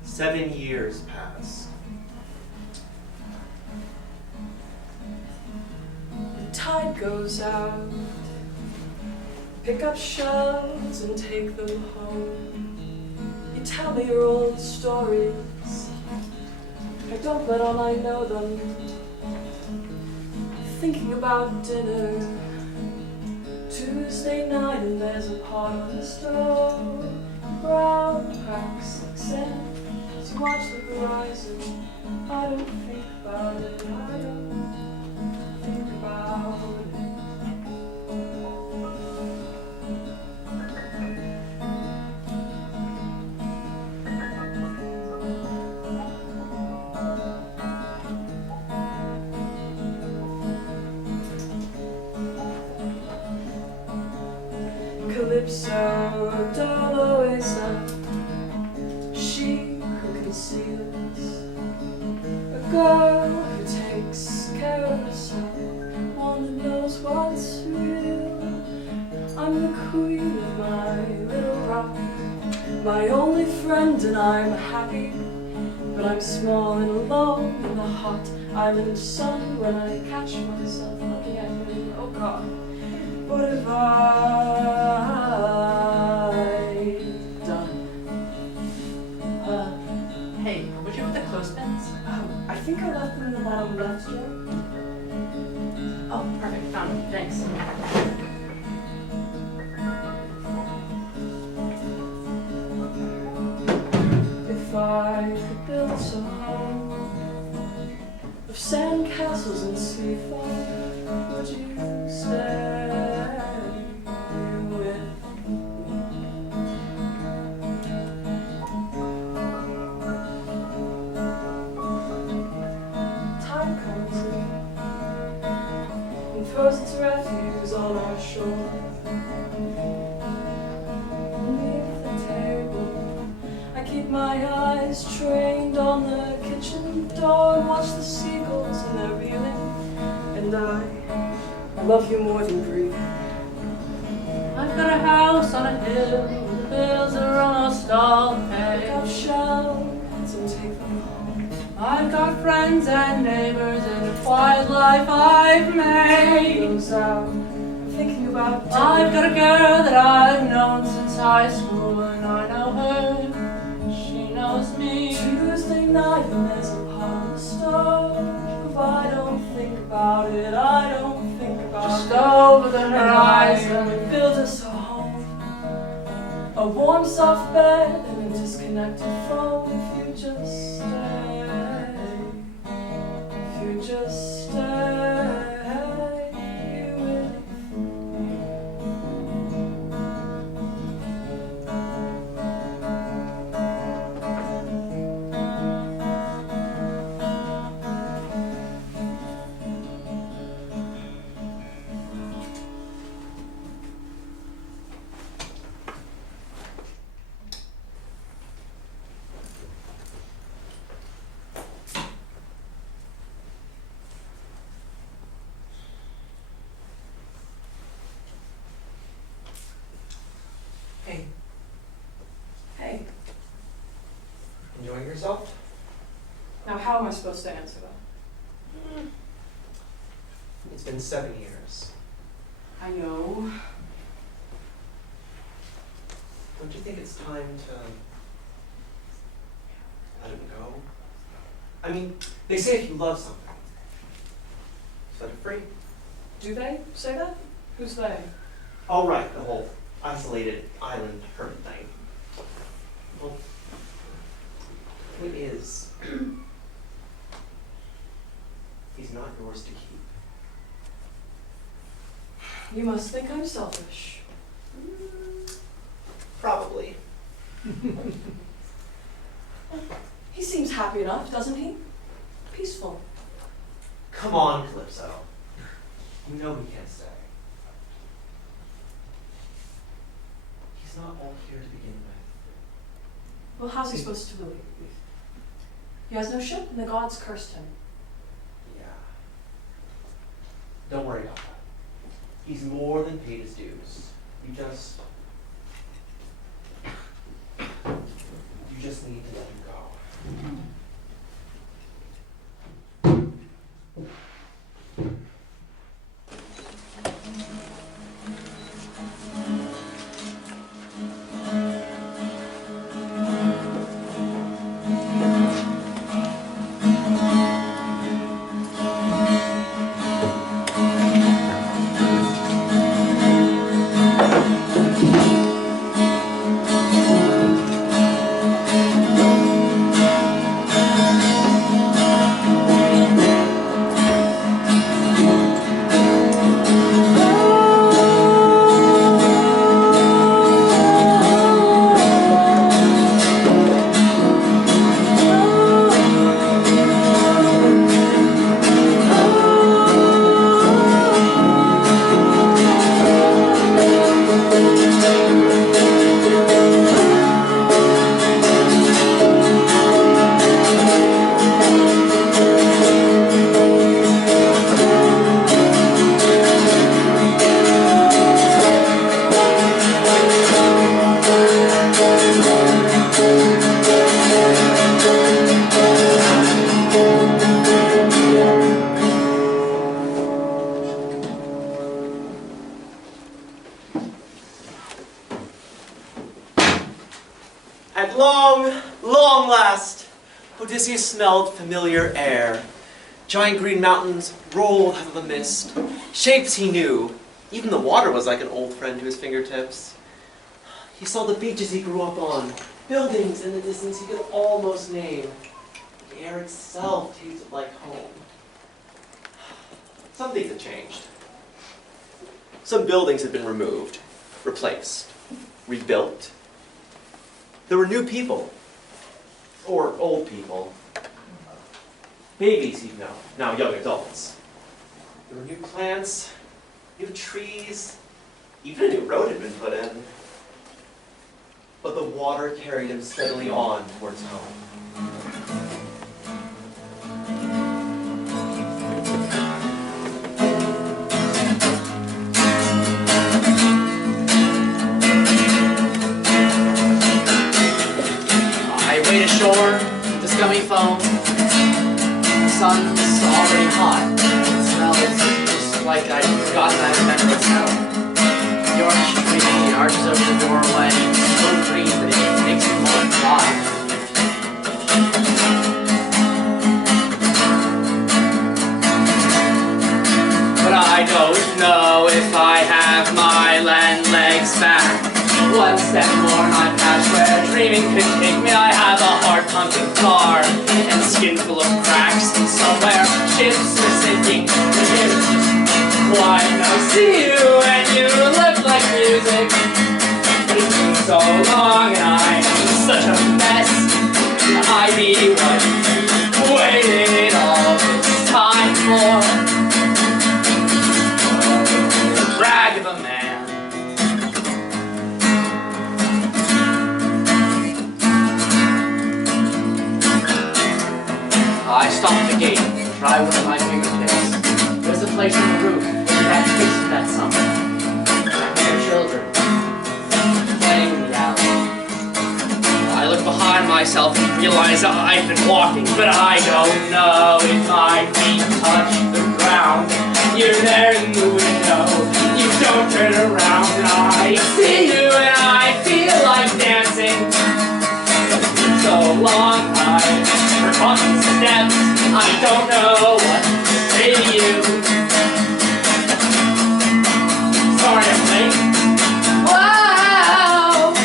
7 years passed. The tide goes out. Pick up shells and take them home. You tell me your old stories. I don't let on I know them. Thinking about dinner. Tuesday night and there's a pot on the stove. Brown cracks like sand. So watch the horizon. I don't think about it. I don't think about it. Calypso Doloesa, she seals. A girl who takes care of herself, one that knows what's real. I'm the queen of my little rock, my only friend, and I'm happy. But I'm small and alone in the hot island sun when I catch myself looking at him. Oh God, what have I done? Hey, would you put the clothespins? I think I left them in the bottom left drawer. Oh, perfect, found them, thanks. If I could build some home of sand castles and sea fog, would you stay with me? Time comes in and throws its refuse on our shore. Beneath the table, I keep my eyes trained on the kitchen door and watch the seagulls in their reeling. And I love you more than breathing. I've got a house on a hill, the bills are almost all Pick paid. up shells and take them home. I've got friends and neighbors and a quiet life I've made. Goes out, I'm thinking about I've got a girl that I've known since high school, and I know her, she knows me. Tuesday night and there's a pot on the stove. I don't think about it, I don't think about Just it. over the And horizon. we build us a home, a warm soft bed and a disconnected phone. If you just stay, if you just stay with me. Hey, Hey, enjoying yourself? now how am I supposed to answer that? It's been 7 years. I know. Don't you think it's time to let it go? I mean, they say if you love something, set it free. Do they say that? Who's they? All right, the whole isolated island hermit thing. Well, it is. He's not yours to keep. You must think I'm selfish. Probably. He seems happy enough, doesn't he? Peaceful. Come on, Calypso. You know he can't stay. He's not all here to begin with. Well, how's he supposed to believe? He has no ship, and the gods cursed him. Yeah. Don't worry about that. He's more than paid his dues. You just need to let him go. At long, long last, Odysseus smelled familiar air. Giant green mountains rolled out of the mist. Shapes he knew. Even the water was like an old friend to his fingertips. He saw the beaches he grew up on, buildings in the distance he could almost name. The air itself tasted like home. Some things had changed. Some buildings had been removed, replaced, rebuilt. There were new people, or old people. Babies, he'd know, now young adults. There were new plants, new trees, even a new road had been put in. But the water carried him steadily on towards home. I wade ashore, the scummy foam. The sun's already hot. It smells just like I'd forgotten I remember the smell. The orange tree arches over the doorway, so green that it makes me want to fly. But I don't know if I have my land legs back. One step more and I'm past where dreaming could take me. I have a heart-pumping car and skin full of cracks, and somewhere ships are sinking. The ships why I see you and you look like music. It's been so long and I'm such a mess. I be what you waited all this time for. Brag of a man. I stopped the gate, dry one of my fingertips. There's a place on the roof where we had fixed that summer. I hear children playing in the alley. I look behind myself and realize I've been walking, but I don't know if my feet touch the ground. You're there in the window, you don't turn around, and I see you and I feel like dancing. It's been so long, I've forgotten steps, I don't know what to say to you. Sorry I'm late. Wow!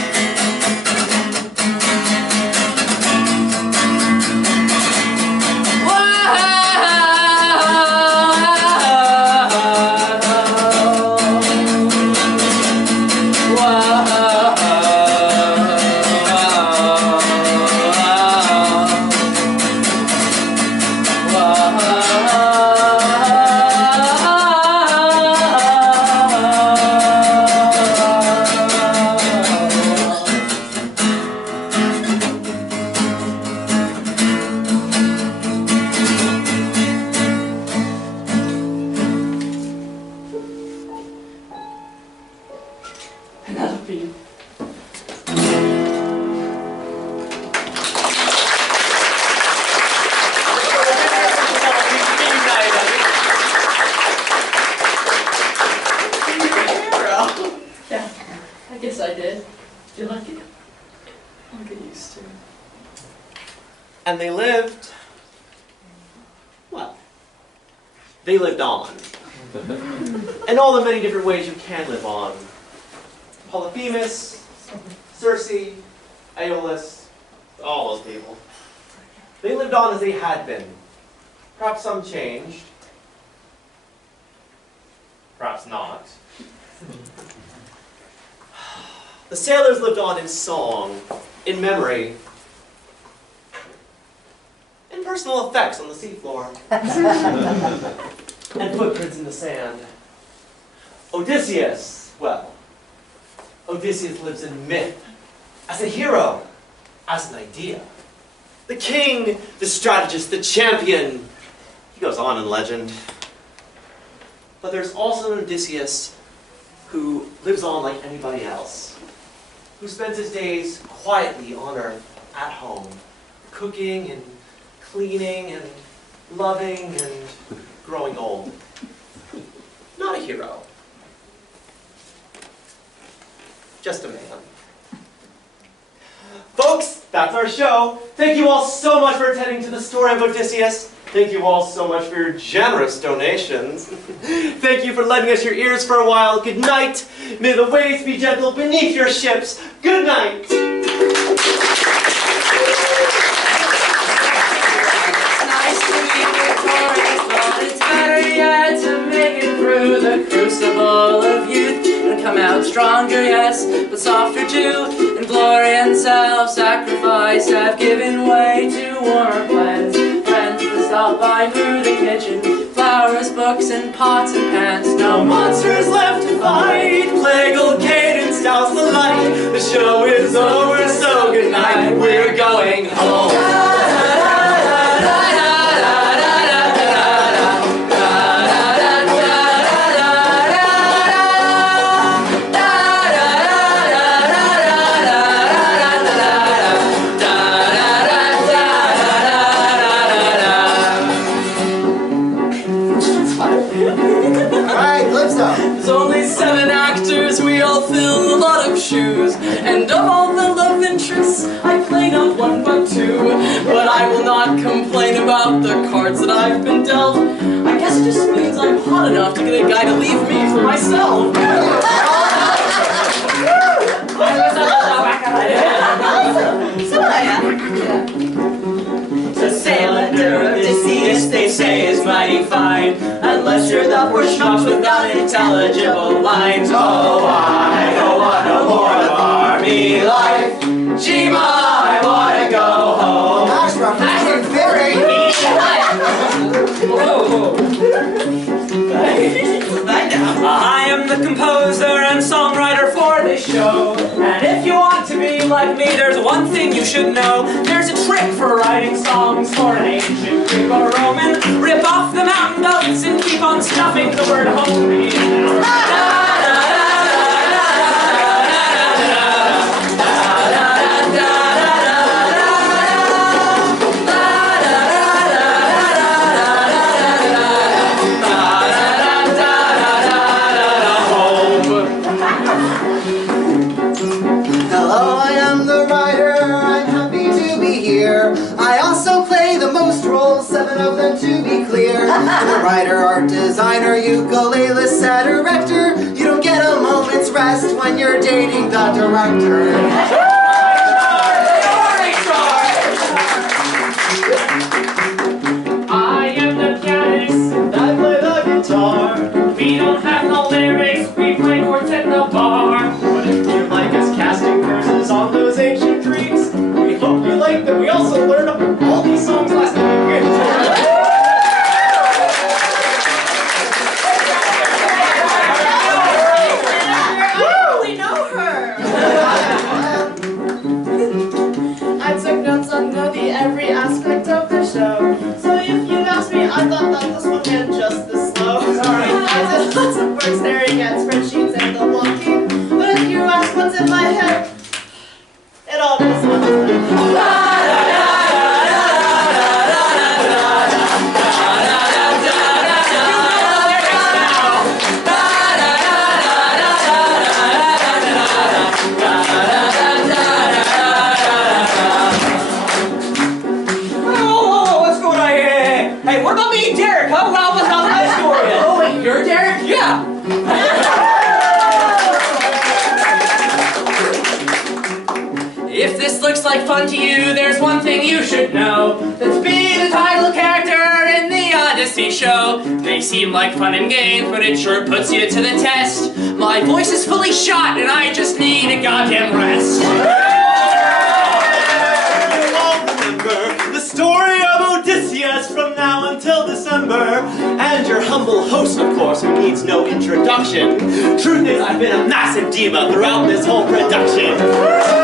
Penelope. Yeah, I guess I did. Do you like it? I'll get used to it. And they lived, well, they lived on. In all the many different ways you can live on. Polyphemus, Circe, Aeolus, all those people. They lived on as they had been. Perhaps some changed. Perhaps not. The sailors lived on in song, in memory, in personal effects on the seafloor, and footprints in the sand. Odysseus, well, Odysseus lives in myth, as a hero, as an idea. The king, the strategist, the champion, he goes on in legend. But there's also an Odysseus who lives on like anybody else, who spends his days quietly on earth, at home, cooking and cleaning and loving and growing old. Not a hero. Just a man. Folks, that's our show. Thank you all so much for attending to the story of Odysseus. Thank you all so much for your generous donations. Thank you for lending us your ears for a while. Good night. May the waves be gentle beneath your ships. Good night. It's better yet to make it through the crucible of youth and come out stronger, yes, but softer too. And glory and self-sacrifice have given way to warmer plans. Friends that stop by through the kitchen, flowers, books, and pots and pans. No monsters left to fight. Plagal cadence douse the light. The show is over, so good night. We're going home. There's only 7 actors, we all fill a lot of shoes. And of all the love interests, I play not one but 2. But I will not complain about the cards that I've been dealt. I guess it just means I'm hot enough to get a guy to leave me for myself. To sail under Odysseus, they say, is mighty fine, unless you're the poor schmucks with unintelligible lines. Oh, I don't want no more of army life. Gima, I wanna go home. I am the composer and songwriter for this show. And if you want to be like me, there's one thing you should know. There's a trick for writing songs for an ancient Greek or Roman. Rip off the mountain goats and keep on stuffing the word home in. The writer, art designer, ukulele set erector. You don't get a moment's rest when you're dating the director. I am the pianist, and I play the guitar. We don't have no lyrics, we play chords at the bar. But if you like us casting cruises on those ancient Greeks, we hope you like that we also learned all these songs last week. Every aspect of the show. So if you ask me, I thought that this one went just this slow. Sorry, I did lots of work staring at spreadsheets and the walking. But if you ask what's in my head, it all makes one If this looks like fun to you, there's one thing you should know. That's be the title character in the Odyssey show. They seem like fun and games, but it sure puts you to the test. My voice is fully shot, and I just need a goddamn rest. You all remember the story of Odysseus from now until December. And your humble host, of course, who needs no introduction. Truth is, I've been a massive diva throughout this whole production.